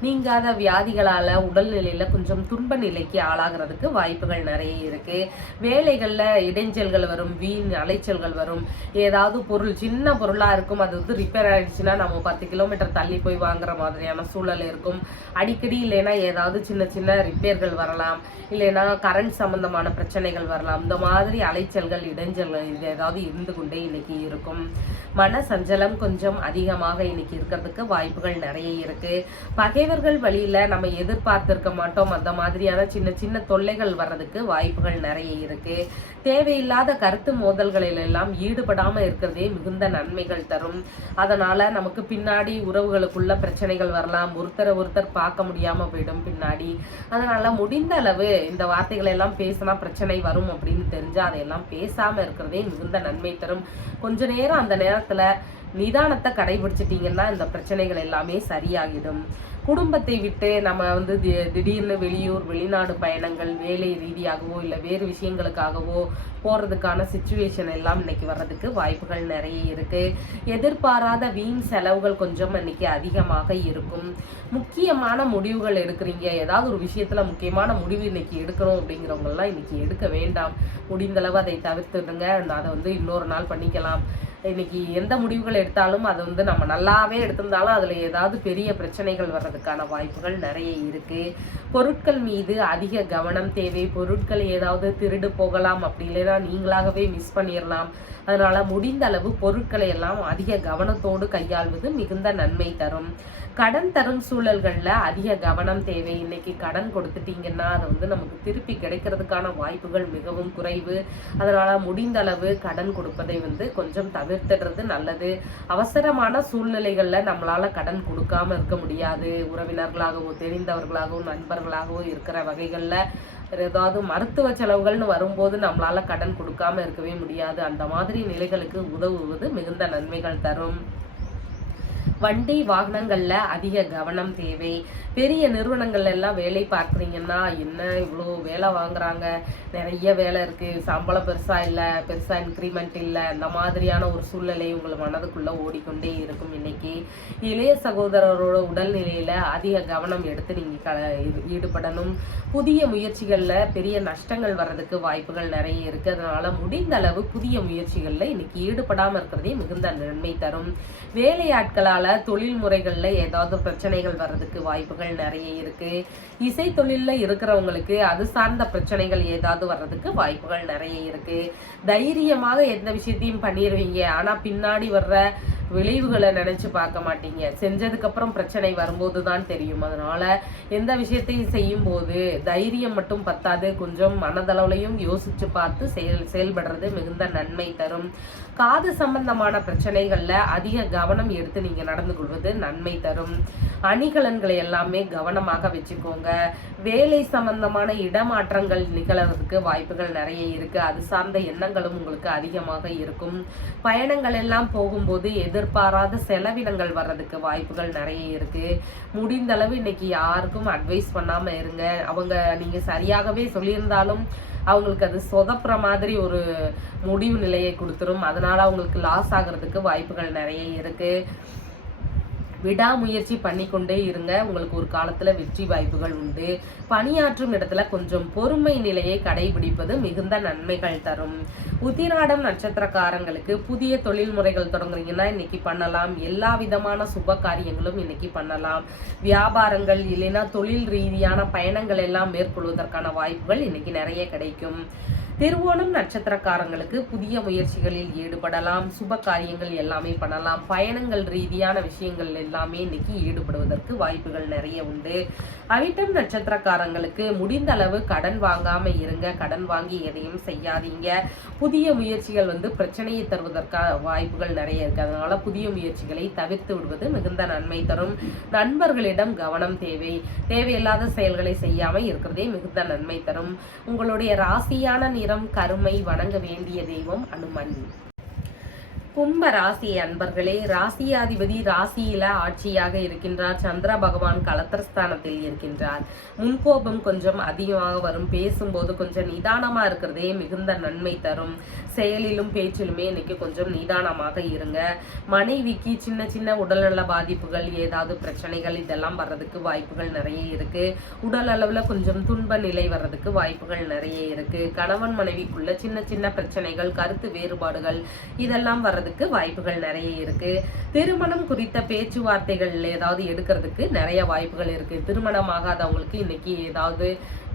நீங்காத வியாதிகளால உடல்நிலையில கொஞ்சம் துன்ப நிலைக்கு ஆளாகிறதுக்கு வாய்ப்புகள் நிறைய இருக்கு. வேலைகள்ல இடைஞ்சல்கள் வரும், வீண் அலைச்சல்கள் வரும். ஏதாவது பொருள் சின்ன பொருளா இருக்கும், அது வந்து ரிப்பேர் ஆயிடுச்சுன்னா நம்ம 10 கிலோமீட்டர் தள்ளி போய் வாங்குற மாதிரியான சூழல் இருக்கும். அடிக்கடி இல்லைன்னா ஏதாவது சின்ன சின்ன ரிப்பேர்கள் வரலாம், இல்லைன்னா கரண்ட் சம்பந்தமான பிரச்சனைகள் வரலாம். இந்த மாதிரி அலைச்சல்கள், இடைஞ்சல்கள் இது ஏதாவது இருந்து கொண்டே இன்னைக்கு இருக்கும். மன சஞ்சலம் கொஞ்சம் அதிகமாக இன்னைக்கு இருக்கிறதுக்கு வாய்ப்புகள் நிறைய இருக்கு. பகைவர்கள் வழியில நம்ம எதிர்பார்த்திருக்க மாட்டோம், அந்த மாதிரியான சின்ன சின்ன தொல்லைகள் வர்றதுக்கு வாய்ப்புகள் நிறைய இருக்கு. தேவையில்லாத கருத்து மோதல்களில் எல்லாம் ஈடுபடாம இருக்கிறதே மிகுந்த நன்மைகள் தரும். அதனால நமக்கு பின்னாடி உறவுகளுக்குள்ள பிரச்சனைகள் வரலாம். ஒருத்தர் பார்க்க முடியாம போயிடும் பின்னாடி. அதனால முடிந்த அளவு இந்த வார்த்தைகளை எல்லாம் பேசினா பிரச்சனை வரும் அப்படின்னு தெரிஞ்சா அதையெல்லாம் பேசாம இருக்கிறதே மிகுந்த நன்மை தரும். கொஞ்ச நேரம் அந்த நேரத்துல நிதானத்தை கடைபிடிச்சிட்டீங்கன்னா இந்த பிரச்சனைகள் எல்லாமே சரியாகிடும். குடும்பத்தை விட்டு நம்ம வந்து திடீர்னு வெளியூர், வெளிநாடு பயணங்கள், வேலை ரீதியாகவோ இல்லை வேறு விஷயங்களுக்காகவோ போறதுக்கான சிச்சுவேஷன் எல்லாம் இன்னைக்கு வர்றதுக்கு வாய்ப்புகள் நிறைய இருக்கு. எதிர்பாராத வீண் செலவுகள் கொஞ்சம் இன்னைக்கு அதிகமாக இருக்கும். முக்கியமான முடிவுகள் எடுக்கிறீங்க, ஏதாவது ஒரு விஷயத்துல முக்கியமான முடிவு இன்னைக்கு எடுக்கணும் அப்படிங்கிறவங்க எல்லாம் இன்னைக்கு எடுக்க வேண்டாம். முடிந்தளவு அதை தவிர்த்துடுங்க. அதை வந்து இன்னொரு நாள் பண்ணிக்கலாம். இன்னைக்கு எந்த முடிவுகள் எடுத்தாலும் அது வந்து நம்ம நல்லாவே எடுத்திருந்தாலும் அதுல ஏதாவது பெரிய பிரச்சனைகள் வர்றதுக்கான வாய்ப்புகள் நிறைய இருக்கு. பொருட்கள் மீது அதிக கவனம் தேவை. பொருட்கள் ஏதாவது திருடு போகலாம், அப்படி இல்லைன்னா நீங்களாகவே மிஸ் பண்ணிடலாம். அதனால முடிந்த அளவு பொருட்களை எல்லாம் அதிக கவனத்தோடு கையாள்வது மிகுந்த நன்மை தரும். கடன் தரும் சூழல்கள்ல அதிக கவனம் தேவை. இன்னைக்கு கடன் கொடுத்துட்டீங்கன்னா அது வந்து நமக்கு திருப்பி கிடைக்கிறதுக்கான வாய்ப்புகள் மிகவும் குறைவு. அதனால முடிந்த அளவு கடன் கொடுப்பதை வந்து கொஞ்சம் தவிர்த்துடுறது நல்லது. அவசரமான சூழ்நிலைகள்ல நம்மளால கடன் கொடுக்காம இருக்க முடியாது. உறவினர்களாகவோ தெரிந்தவர்களாகவோ நண்பர்களாகவோ இருக்கிற வகைகள்ல ஏதாவது மருத்துவ செலவுகள்னு வரும்போது நம்மளால கடன் கொடுக்காம இருக்கவே முடியாது. அந்த மாதிரி நிலைகளுக்கு உதவுவது மிகுந்த நன்மைகள் தரும். வண்டி வாகனங்கள்ல அதிக கவனம் தேவை. பெரிய நிறுவனங்கள்ல எல்லாம் வேலை பார்க்குறீங்கன்னா என்ன இவ்வளோ வேலை வாங்குறாங்க, நிறைய வேலை இருக்கு, சம்பளம் பெருசா இல்லை, பெருசா இன்க்ரிமெண்ட் இல்லை, இந்த மாதிரியான ஒரு சூழ்நிலை உங்கள் மனதுக்குள்ள ஓடிக்கொண்டே இருக்கும். இன்னைக்கு இளைய சகோதரரோட உடல்நிலையில அதிக கவனம் எடுத்து நீங்க ஈடுபடணும். புதிய முயற்சிகள்ல பெரிய நஷ்டங்கள் வர்றதுக்கு வாய்ப்புகள் நிறைய இருக்கு. அதனால முடிந்த அளவு புதிய முயற்சிகள்ல இன்னைக்கு ஈடுபடாம இருக்கிறதே மிகுந்த நன்மை தரும். வேலையாட்களால தொழில் முறைகள்ல ஏதாவது பிரச்சனைகள் வர்றதுக்கு வாய்ப்புகள் நிறைய இருக்கு. இசை தொழில்ல இருக்கிறவங்களுக்கு அது சார்ந்த பிரச்சனைகள் ஏதாவது வர்றதுக்கு வாய்ப்புகள் நிறைய இருக்கு. தைரியமாக எந்த விஷயத்தையும் பண்ணிடுவீங்க, ஆனா பின்னாடி வர்ற விளைவுகளை நினைச்சு பார்க்க மாட்டீங்க. செஞ்சதுக்கு அப்புறம் பிரச்சனை வரும்போது தான் தெரியும். அதனால எந்த விஷயத்தையும் செய்யும் போது தைரியம் மட்டும் பத்தாது, கொஞ்சம் மனதளவுலையும் யோசிச்சு பார்த்து செயல்படுறது மிகுந்த நன்மை தரும். காது சம்பந்தமான பிரச்சனைகள்ல அதிக கவனம் எடுத்து நீங்க நடந்து கொள்வது நன்மை தரும். அணிகலன்களை எல்லாமே கவனமாக வச்சுக்கோங்க. வேலை சம்பந்தமான இடமாற்றங்கள் நிகழறதுக்கு வாய்ப்புகள் நிறைய இருக்கு. அது சார்ந்த எண்ணங்களும் உங்களுக்கு அதிகமாக இருக்கும். பயணங்கள் எல்லாம் போகும்போது எதிர்பாராத செலவினங்கள் வர்றதுக்கு வாய்ப்புகள் நிறைய இருக்கு. முடிந்த அளவு இன்னைக்கு யாருக்கும் அட்வைஸ் பண்ணாம இருங்க. அவங்க நீங்க சரியாகவே சொல்லியிருந்தாலும் அவங்களுக்கு அது சொதப்புற மாதிரி ஒரு முடிவு நிலையை கொடுத்துரும். அதனால அவங்களுக்கு லாஸ் ஆகிறதுக்கு வாய்ப்புகள் நிறைய இருக்கு. விடாமுயற்சி பண்ணிக்கொண்டே இருங்க. உங்களுக்கு ஒரு காலத்துல வெற்றி வாய்ப்புகள் உண்டு. பணியாற்றும் இடத்துல கொஞ்சம் பொறுமை நிலையை கடைபிடிப்பது மிகுந்த நன்மைகள் தரும். உத்திராடம் நட்சத்திரக்காரங்களுக்கு புதிய தொழில் முறைகள் தொடங்குறீங்கன்னா இன்னைக்கு பண்ணலாம். எல்லா விதமான சுப காரியங்களும் இன்னைக்கு பண்ணலாம். வியாபாரங்கள் இல்லைன்னா தொழில் ரீதியான பயணங்கள் எல்லாம் மேற்கொள்வதற்கான வாய்ப்புகள் இன்னைக்கு நிறைய கிடைக்கும். திருவோணம் நட்சத்திரக்காரங்களுக்கு புதிய முயற்சிகளில் ஈடுபடலாம். சுப காரியங்கள் எல்லாமே பண்ணலாம். பயணங்கள் ரீதியான விஷயங்கள் எல்லாமே இன்னைக்கு ஈடுபடுவதற்கு வாய்ப்புகள் நிறைய உண்டு. அவிட்டம் நட்சத்திரக்காரங்களுக்கு முடிந்த அளவு கடன் வாங்காம இருங்க. கடன் வாங்கி எதையும் செய்யாதீங்க. புதிய முயற்சிகள் வந்து பிரச்சனையை தருவதற்கான வாய்ப்புகள் நிறைய இருக்கு. அதனால புதிய முயற்சிகளை தவிர்த்து விடுவது மிகுந்த நன்மை தரும். நண்பர்களிடம் கவனம் தேவை. தேவையில்லாத செயல்களை செய்யாம இருக்கிறதே மிகுந்த நன்மை தரும். உங்களுடைய ராசியான கருமை. வணங்க வேண்டிய தெய்வம் அனுமன். கும்ப ராசி அன்பர்களே, ராசியாதிபதி ராசியில ஆட்சியாக இருக்கின்றார். சந்திர பகவான் கலத்திரஸ்தானத்தில் இருக்கின்றார். முன்கோபம் கொஞ்சம் அதிகமாக வரும். பேசும்போது கொஞ்சம் நிதானமா இருக்கிறதே மிகுந்த நன்மை தரும். செயலிலும் பேச்சிலுமே இன்னைக்கு கொஞ்சம் நிதானமாக இருங்க. மனைவிக்கு சின்ன சின்ன உடல்நல பாதிப்புகள், ஏதாவது பிரச்சனைகள் இதெல்லாம் வர்றதுக்கு வாய்ப்புகள் நிறைய இருக்கு. உடல் அளவுல கொஞ்சம் துன்ப நிலை வர்றதுக்கு வாய்ப்புகள் நிறைய இருக்கு. கணவன் மனைவிக்குள்ள சின்ன சின்ன பிரச்சனைகள், கருத்து வேறுபாடுகள் இதெல்லாம் வர்றதுக்கு வாய்ப்புகள் நிறைய இருக்கு. திருமணம் குறித்த பேச்சுவார்த்தைகள் ஏதாவது எடுக்கிறதுக்கு நிறைய வாய்ப்புகள் இருக்கு. திருமணம் ஆகாதவங்களுக்கு இன்னைக்கு ஏதாவது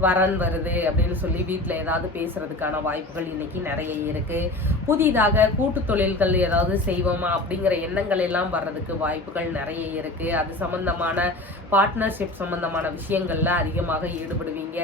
வரன் வருது அப்படின்னு சொல்லி வீட்டுல ஏதாவது பேசுறதுக்கான வாய்ப்புகள் இன்னைக்கு நிறைய இருக்கு. புதிதாக கூட்டு தொழில்கள் ஏதாவது செய்வோமா அப்படிங்கிற எண்ணங்கள் எல்லாம் வர்றதுக்கு வாய்ப்புகள் நிறைய இருக்கு. அது சம்பந்தமான பார்ட்னர்ஷிப் சம்பந்தமான விஷயங்கள்ல அதிகமாக ஈடுபடுவீங்க.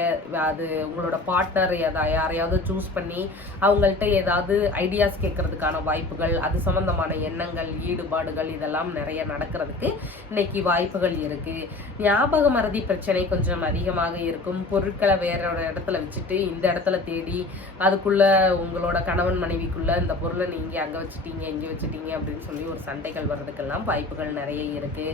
அது உங்களோட பார்ட்னர் யாரையாவது சூஸ் பண்ணி அவங்கள்ட்ட ஏதாவது ஐடியாஸ் கேட்கறதுக்கான வாய்ப்புகள், அது சம்பந்தமான எண்ணங்கள், ஈடுபாடுகள் இதெல்லாம் நிறைய நடக்கிறதுக்கு இன்னைக்கு வாய்ப்புகள் இருக்கு. ஞாபக மறதி பிரச்சனை கொஞ்சம் அதிகமாக இருக்கும். பொருட்களை வேற ஒரு இடத்துல வச்சுட்டு இந்த இடத்துல தேடி அதுக்குள்ள உங்களோட கணவன் மனைவிக்குள்ள இந்த பொருளை நீங்க அங்க வச்சுட்டீங்க இங்க வச்சுட்டீங்க அப்படின்னு சொல்லி ஒரு சண்டைகள் வர்றதுக்கெல்லாம் வாய்ப்புகள் நிறைய இருக்கு.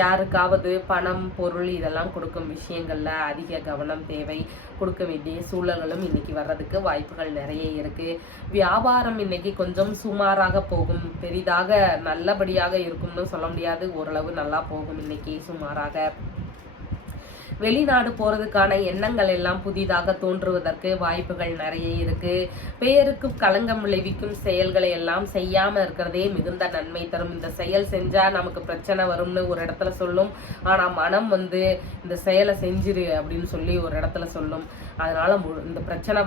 யாருக்காவது பணம் பொருள் இதெல்லாம் கொடுக்கும் விஷயங்கள்ல அதிக கவனம் தேவை. கொடுக்க வேண்டிய சூழல்களும் இன்னைக்கு வர்றதுக்கு வாய்ப்புகள் நிறைய இருக்கு. வியாபாரம் இன்னைக்கு கொஞ்சம் சுமாராக போகும். பெரிதாக நல்லபடியாக இருக்கும்னு சொல்ல முடியாது. ஓரளவு நல்லா போகும் இன்னைக்கு சுமாராக. வெளிநாடு போறதுக்கான எண்ணங்கள் எல்லாம் புதிதாக தோன்றுவதற்கு வாய்ப்புகள் நிறைய இருக்கு. பெயருக்கு களங்கம் விளைவிக்கும் செயல்களை எல்லாம் செய்யாம இருக்கிறதே மிகுந்த நன்மை தரும். இந்த செயல் செஞ்சா நமக்கு பிரச்சனை வரும்னு ஒரு இடத்துல சொல்லும், ஆனா மனம் வந்து இந்த செயலை செஞ்சிரு அப்படின்னு சொல்லி ஒரு இடத்துல சொல்லும். அதனால இந்த பிரச்சனை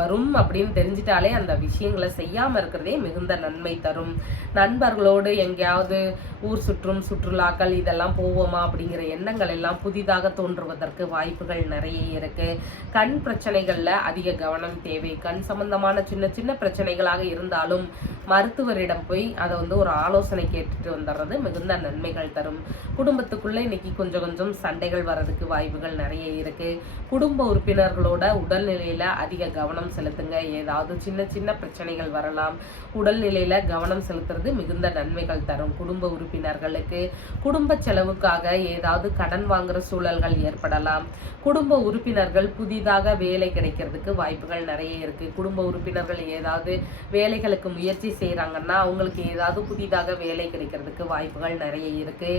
வரும் அப்படின்னு தெரிஞ்சிட்டாலே அந்த விஷயங்களை செய்யாம இருக்கிறதே மிகுந்த நன்மை தரும். நண்பர்களோடு எங்கேயாவது ஊர் சுற்றுலாக்கள் இதெல்லாம் போவோமா அப்படிங்கிற எண்ணங்கள் எல்லாம் புதிதாக தோன்றுவதற்கு வாய்ப்புகள் நிறைய இருக்கு. கண் பிரச்சனைகள்ல அதிக கவனம் தேவை. கண் சம்பந்தமான சின்ன சின்ன பிரச்சனைகளாக இருந்தாலும் மருத்துவரிடம் போய் அதை வந்து ஒரு ஆலோசனை கேட்டுட்டு வந்துடுறது மிகுந்த நன்மைகள் தரும். குடும்பத்துக்குள்ள இன்னைக்கு கொஞ்சம் சண்டைகள் வர்றதுக்கு வாய்ப்புகள் நிறைய இருக்கு. குடும்ப உறுப்பினர்களோட உடல்நிலையில அதிக கவனம் செலுத்துங்க. ஏதாவது சின்ன சின்ன பிரச்சனைகள் வரலாம், உடல்நிலையில கவனம் செலுத்துறது மிகுந்த நன்மைகள் தரும். குடும்ப உறுப்பினர்களுக்கு குடும்ப செலவுக்காக ஏதாவது கடன் வாங்குற சூழல்கள் ஏற்படலாம். குடும்ப உறுப்பினர்கள் புதிதாக வேலை கிடைக்கிறதுக்கு வாய்ப்புகள் நிறைய இருக்கு. குடும்ப உறுப்பினர்கள் ஏதாவது வேலைகளுக்கு முயற்சி செய்யறாங்கன்னா அவங்களுக்கு ஏதாவது புதிதாக வேலை கிடைக்கிறதுக்கு வாய்ப்புகள் நிறைய இருக்கு.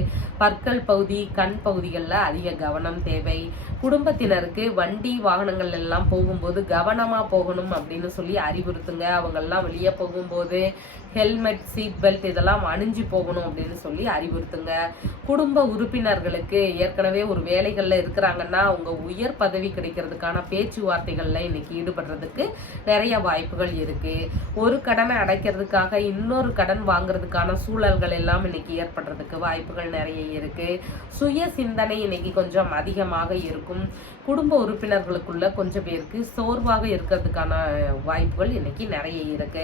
பற்கள் பகுதி, கண் பகுதிகளில் அதிக கவனம் தேவை. குடும்பத்தினருக்கு வண்டி வாகனங்கள் எல்லாம் போகும்போது கவனமா போகணும் அப்படின்னு சொல்லி அறிவுறுத்துங்க. அவங்க எல்லாம் வெளியே போகும்போது ஹெல்மெட், சீட் பெல்ட் இதெல்லாம் அணிஞ்சு போகணும் அப்படின்னு சொல்லி அறிவுறுத்துங்க. குடும்ப உறுப்பினர்களுக்கு ஏற்கனவே ஒரு வேலைகள்ல இருக்கிறாங்கன்னா அவங்க உயர் பதவி கிடைக்கிறதுக்கான பேச்சுவார்த்தைகள்ல இன்னைக்கு ஈடுபடுறதுக்கு நிறைய வாய்ப்புகள் இருக்கு. ஒரு கடனை அடைக்கிறதுக்காக இன்னொரு கடன் வாங்குறதுக்கான சூழல்கள் எல்லாம் இன்னைக்கு ஏற்படுறதுக்கு வாய்ப்புகள் நிறைய இருக்கு. சுய சிந்தனை இன்னைக்கு கொஞ்சம் அதிகமாக இருக்கும். குடும்ப உறுப்பினர்களுக்குள்ள கொஞ்சம் பேருக்கு சோர்வாக இருக்கிறதுக்கான வாய்ப்புகள் இன்னைக்கு நிறைய இருக்கு.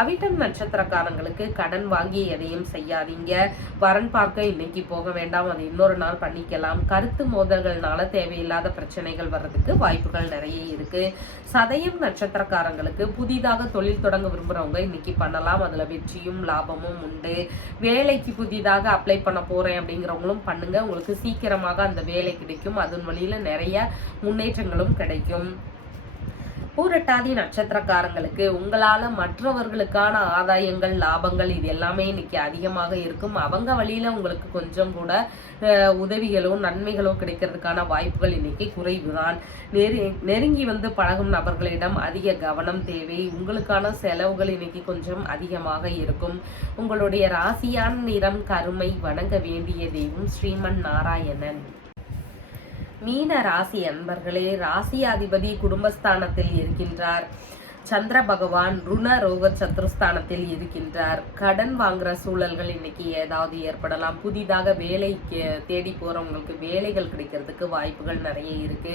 அவிட்டம் நட்சத்திரக்காரங்களுக்கு கடன் வாங்கி எதையும் செய்யாதீங்க. வரன் பார்க்க இன்னைக்கு போக வேண்டாம், அது இன்னொரு நாள் பண்ணிக்கலாம். கருத்து மோதல்கள்னால தேவையில்லாத பிரச்சனைகள் வர்றதுக்கு வாய்ப்புகள் நிறைய இருக்கு. சதயம் நட்சத்திரக்காரங்களுக்கு புதிதாக தொழில் தொடங்க விரும்புறவங்க இன்னைக்கு பண்ணலாம். அதுல வெற்றியும் லாபமும் உண்டு. வேலைக்கு புதிதாக அப்ளை பண்ண போறேன் அப்படிங்கிறவங்களும் பண்ணுங்க. உங்களுக்கு சீக்கிரமாக அந்த வேலை கிடைக்கும். அதன் வழியில நிறைய முன்னேற்றங்களும் கிடைக்கும். பூரட்டாதி நட்சத்திரக்காரங்களுக்கு உங்களால மற்றவர்களுக்கான ஆதாயங்கள், லாபங்கள் இது எல்லாமே இன்னைக்கு அதிகமாக இருக்கும். அவங்க வழியில உங்களுக்கு கொஞ்சம் கூட உதவிகளோ நன்மைகளோ கிடைக்கிறதுக்கான வாய்ப்புகள் இன்னைக்கு குறைவுதான். நெருங்கி வந்து பழகும் நபர்களிடம் அதிக கவனம் தேவை. உங்களுக்கான செலவுகள் இன்னைக்கு கொஞ்சம் அதிகமாக இருக்கும். உங்களுடைய ராசியான நிறம் கருமை. வணங்க வேண்டிய தெய்வம் ஸ்ரீமன் நாராயணன். மீன ராசி அன்பர்களே, ராசியாதிபதி குடும்பஸ்தானத்தில் இருக்கின்றார். சந்திர பகவான் ருண ரோக சத்ருஸ்தானத்தில் இருக்கின்றார். கடன் வாங்குற சூழல்கள் இன்னைக்கு ஏதாவது ஏற்படலாம். புதிதாக வேலை தேடி போறவங்களுக்கு வேலைகள் கிடைக்கிறதுக்கு வாய்ப்புகள் நிறைய இருக்கு.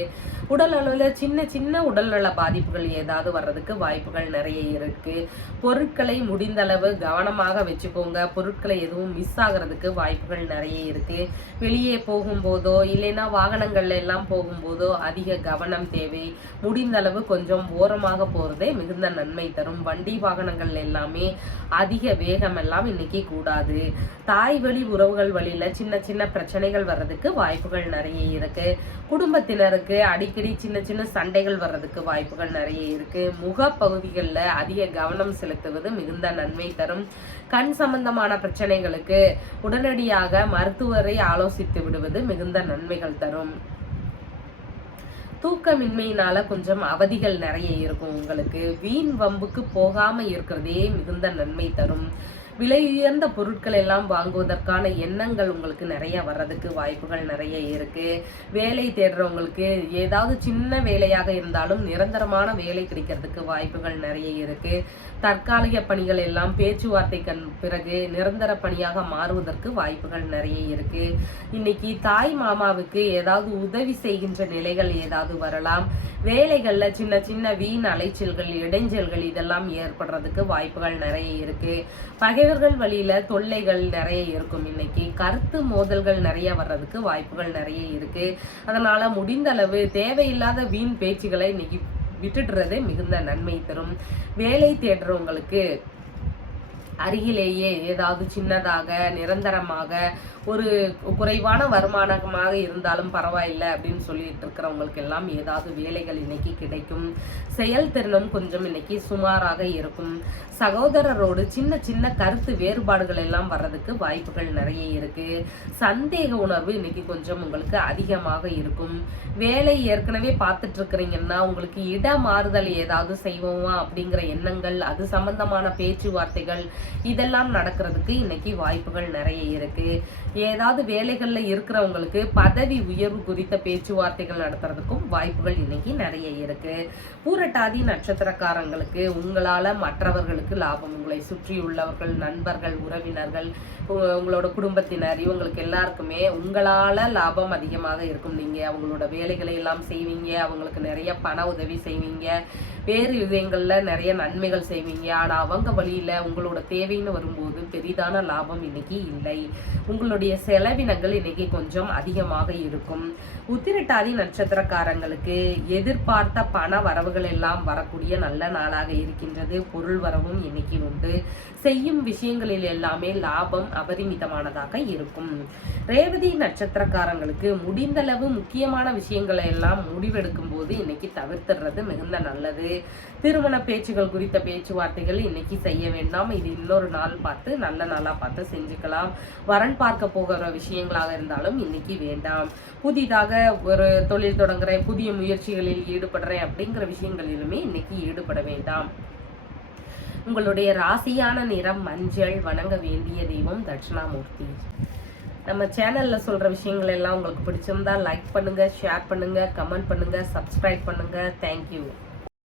உடல் அளவில் சின்ன சின்ன உடல்நல பாதிப்புகள் ஏதாவது வர்றதுக்கு வாய்ப்புகள் நிறைய இருக்கு. பொருட்களை முடிந்த அளவு கவனமாக வச்சுக்கோங்க. பொருட்களை எதுவும் மிஸ் ஆகிறதுக்கு வாய்ப்புகள் நிறைய இருக்கு. வெளியே போகும்போதோ இல்லைன்னா வாகனங்கள்ல எல்லாம் போகும்போதோ அதிக கவனம் தேவை. முடிந்த அளவு கொஞ்சம் ஓரமாக போறதே மிகுந்த நன்மை தரும். வண்டி வாகனங்கள் எல்லாமே அதிக வேகம் எல்லாம் இன்னைக்கு கூடாது. தாய் வழி உறவுகள் வழியில சின்ன சின்ன பிரச்சனைகள் வர்றதுக்கு வாய்ப்புகள் நிறைய இருக்கு. குடும்பத்தினருக்கு அடிக்கடி சின்ன சின்ன சண்டைகள் வர்றதுக்கு வாய்ப்புகள் நிறைய இருக்கு. முக பகுதிகளில் அதிக கவனம் செலுத்துவது மிகுந்த நன்மை தரும். கண் சம்பந்தமான பிரச்சனைகளுக்கு உடனடியாக மருத்துவரை ஆலோசித்து விடுவது மிகுந்த நன்மைகள் தரும். தூக்கமின்மையினால கொஞ்சம் அவதிகள் நிறைய இருக்கும். உங்களுக்கு வீண் வம்புக்கு போகாம இருக்கிறதே மிகுந்த நன்மை தரும். விலை உயர்ந்த பொருட்கள் எல்லாம் வாங்குவதற்கான எண்ணங்கள் உங்களுக்கு நிறைய வர்றதுக்கு வாய்ப்புகள் நிறைய இருக்கு. வேலை தேடுறவங்களுக்கு ஏதாவது சின்ன வேலையாக இருந்தாலும் நிரந்தரமான வேலை கிடைக்கிறதுக்கு வாய்ப்புகள் நிறைய இருக்கு. தற்காலிக பணிகள் எல்லாம் பேச்சுவார்த்தைக்கு பிறகு நிரந்தர பணியாக மாறுவதற்கு வாய்ப்புகள் நிறைய இருக்கு. இன்னைக்கு தாய் மாமாவுக்கு ஏதாவது உதவி செய்கின்ற நிலைகள் ஏதாவது வரலாம். வேலைகள்ல சின்ன சின்ன வீண் அலைச்சல்கள், இடைஞ்சல்கள் இதெல்லாம் ஏற்படுறதுக்கு வாய்ப்புகள் நிறைய இருக்கு. பகைவர்கள் வழியில தொல்லைகள் நிறைய இருக்கும். இன்னைக்கு கருத்து மோதல்கள் நிறைய வர்றதுக்கு வாய்ப்புகள் நிறைய இருக்கு. அதனால முடிந்த அளவு தேவையில்லாத வீண் பேச்சுகளை இன்னைக்கு விட்டுடுறதே மிகுந்த நன்மை தரும். வேலை தேடுறவங்களுக்கு அருகிலேயே ஏதாவது சின்னதாக நிரந்தரமாக ஒரு குறைவான வருமானமாக இருந்தாலும் பரவாயில்லை அப்படின்னு சொல்லிட்டு இருக்கிறவங்களுக்கு எல்லாம் ஏதாவது வேலைகள் இன்னைக்கு கிடைக்கும். செயல்திறனும் கொஞ்சம் இன்னைக்கு சுமாராக இருக்கும். சகோதரரோடு சின்ன சின்ன கருத்து வேறுபாடுகள் எல்லாம் வர்றதுக்கு வாய்ப்புகள் நிறைய இருக்கு. சந்தேக உணர்வு இன்னைக்கு கொஞ்சம் உங்களுக்கு அதிகமாக இருக்கும். வேலை ஏற்கனவே பார்த்துட்டு இருக்கிறீங்கன்னா உங்களுக்கு இட மாறுதல் ஏதாவது செய்வோமா அப்படிங்கிற எண்ணங்கள், அது சம்பந்தமான பேச்சுவார்த்தைகள் இதெல்லாம் நடக்கிறதுக்கு இன்னைக்கு வாய்ப்புகள் நிறைய இருக்கு. ஏதாவது வேலைகள்ல இருக்கிறவங்களுக்கு பதவி உயர்வு குறித்த பேச்சுவார்த்தைகள் நடத்துறதுக்கும் வாய்ப்புகள் இன்னைக்கு நிறைய இருக்கு. பூரட்டாதி நட்சத்திரக்காரங்களுக்கு உங்களால மற்றவர்களுக்கு லாபம். உங்களை சுற்றி உள்ளவர்கள், நண்பர்கள், உறவினர்கள், உங்களோட குடும்பத்தினர் இவங்களுக்கு எல்லாருக்குமே உங்களால லாபம் அதிகமாக இருக்கும். நீங்க அவங்களோட வேலைகளை எல்லாம் செய்வீங்க, அவங்களுக்கு நிறைய பண உதவி செய்வீங்க, வேறு விஷயங்கள்ல நிறைய நன்மைகள் செய்வீங்க. ஆனா அவங்க வழியில உங்களோட தேவைன்னு வரும்போது பெரிதான லாபம் இன்னைக்கு இல்லை. உங்களுடைய செலவினங்கள் இன்னைக்கு கொஞ்சம் அதிகமாக இருக்கும். உத்திரட்டாதி நட்சத்திரக்காரங்களுக்கு எதிர்பார்த்த பண வரவுகள் எல்லாம் வரக்கூடிய நல்ல நாளாக இருக்கின்றது. பொருள் வரவும் இன்னைக்கு உண்டு. செய்யும் விஷயங்களில் எல்லாமே லாபம் அபரிமிதமானதாக இருக்கும். ரேவதி நட்சத்திரக்காரங்களுக்கு முடிந்தளவு முக்கியமான விஷயங்களை எல்லாம் முடிவெடுக்கும் போது இன்னைக்கு தவிர்த்துறது மிகுந்த நல்லது. திருமண பேச்சுகள் குறித்த பேச்சுவார்த்தைகள் இன்னைக்கு செய்ய வேண்டாம். இது இன்னொரு நாள் பார்த்து நல்ல நாளா பார்த்து செஞ்சுக்கலாம். வரன் பார்க்க போகிற விஷயங்களாக இருந்தாலும் இன்னைக்கு வேண்டாம். புதிதாக ஒரு தொழில் தொடங்குறேன், புதிய முயற்சிகளில் ஈடுபடுறேன் அப்படிங்கிற விஷயங்களிலுமே இன்னைக்கு ஈடுபட வேண்டாம். உங்களுடைய ராசியான நிறம் மஞ்சள். வணங்க வேண்டிய தெய்வம் தட்சிணாமூர்த்தி. நம்ம சேனல்ல சொல்ற விஷயங்கள் எல்லாம் உங்களுக்கு பிடிச்சிருந்தா லைக் பண்ணுங்க, ஷேர் பண்ணுங்க, கமெண்ட் பண்ணுங்க, சப்ஸ்கிரைப் பண்ணுங்க. தேங்க்யூ.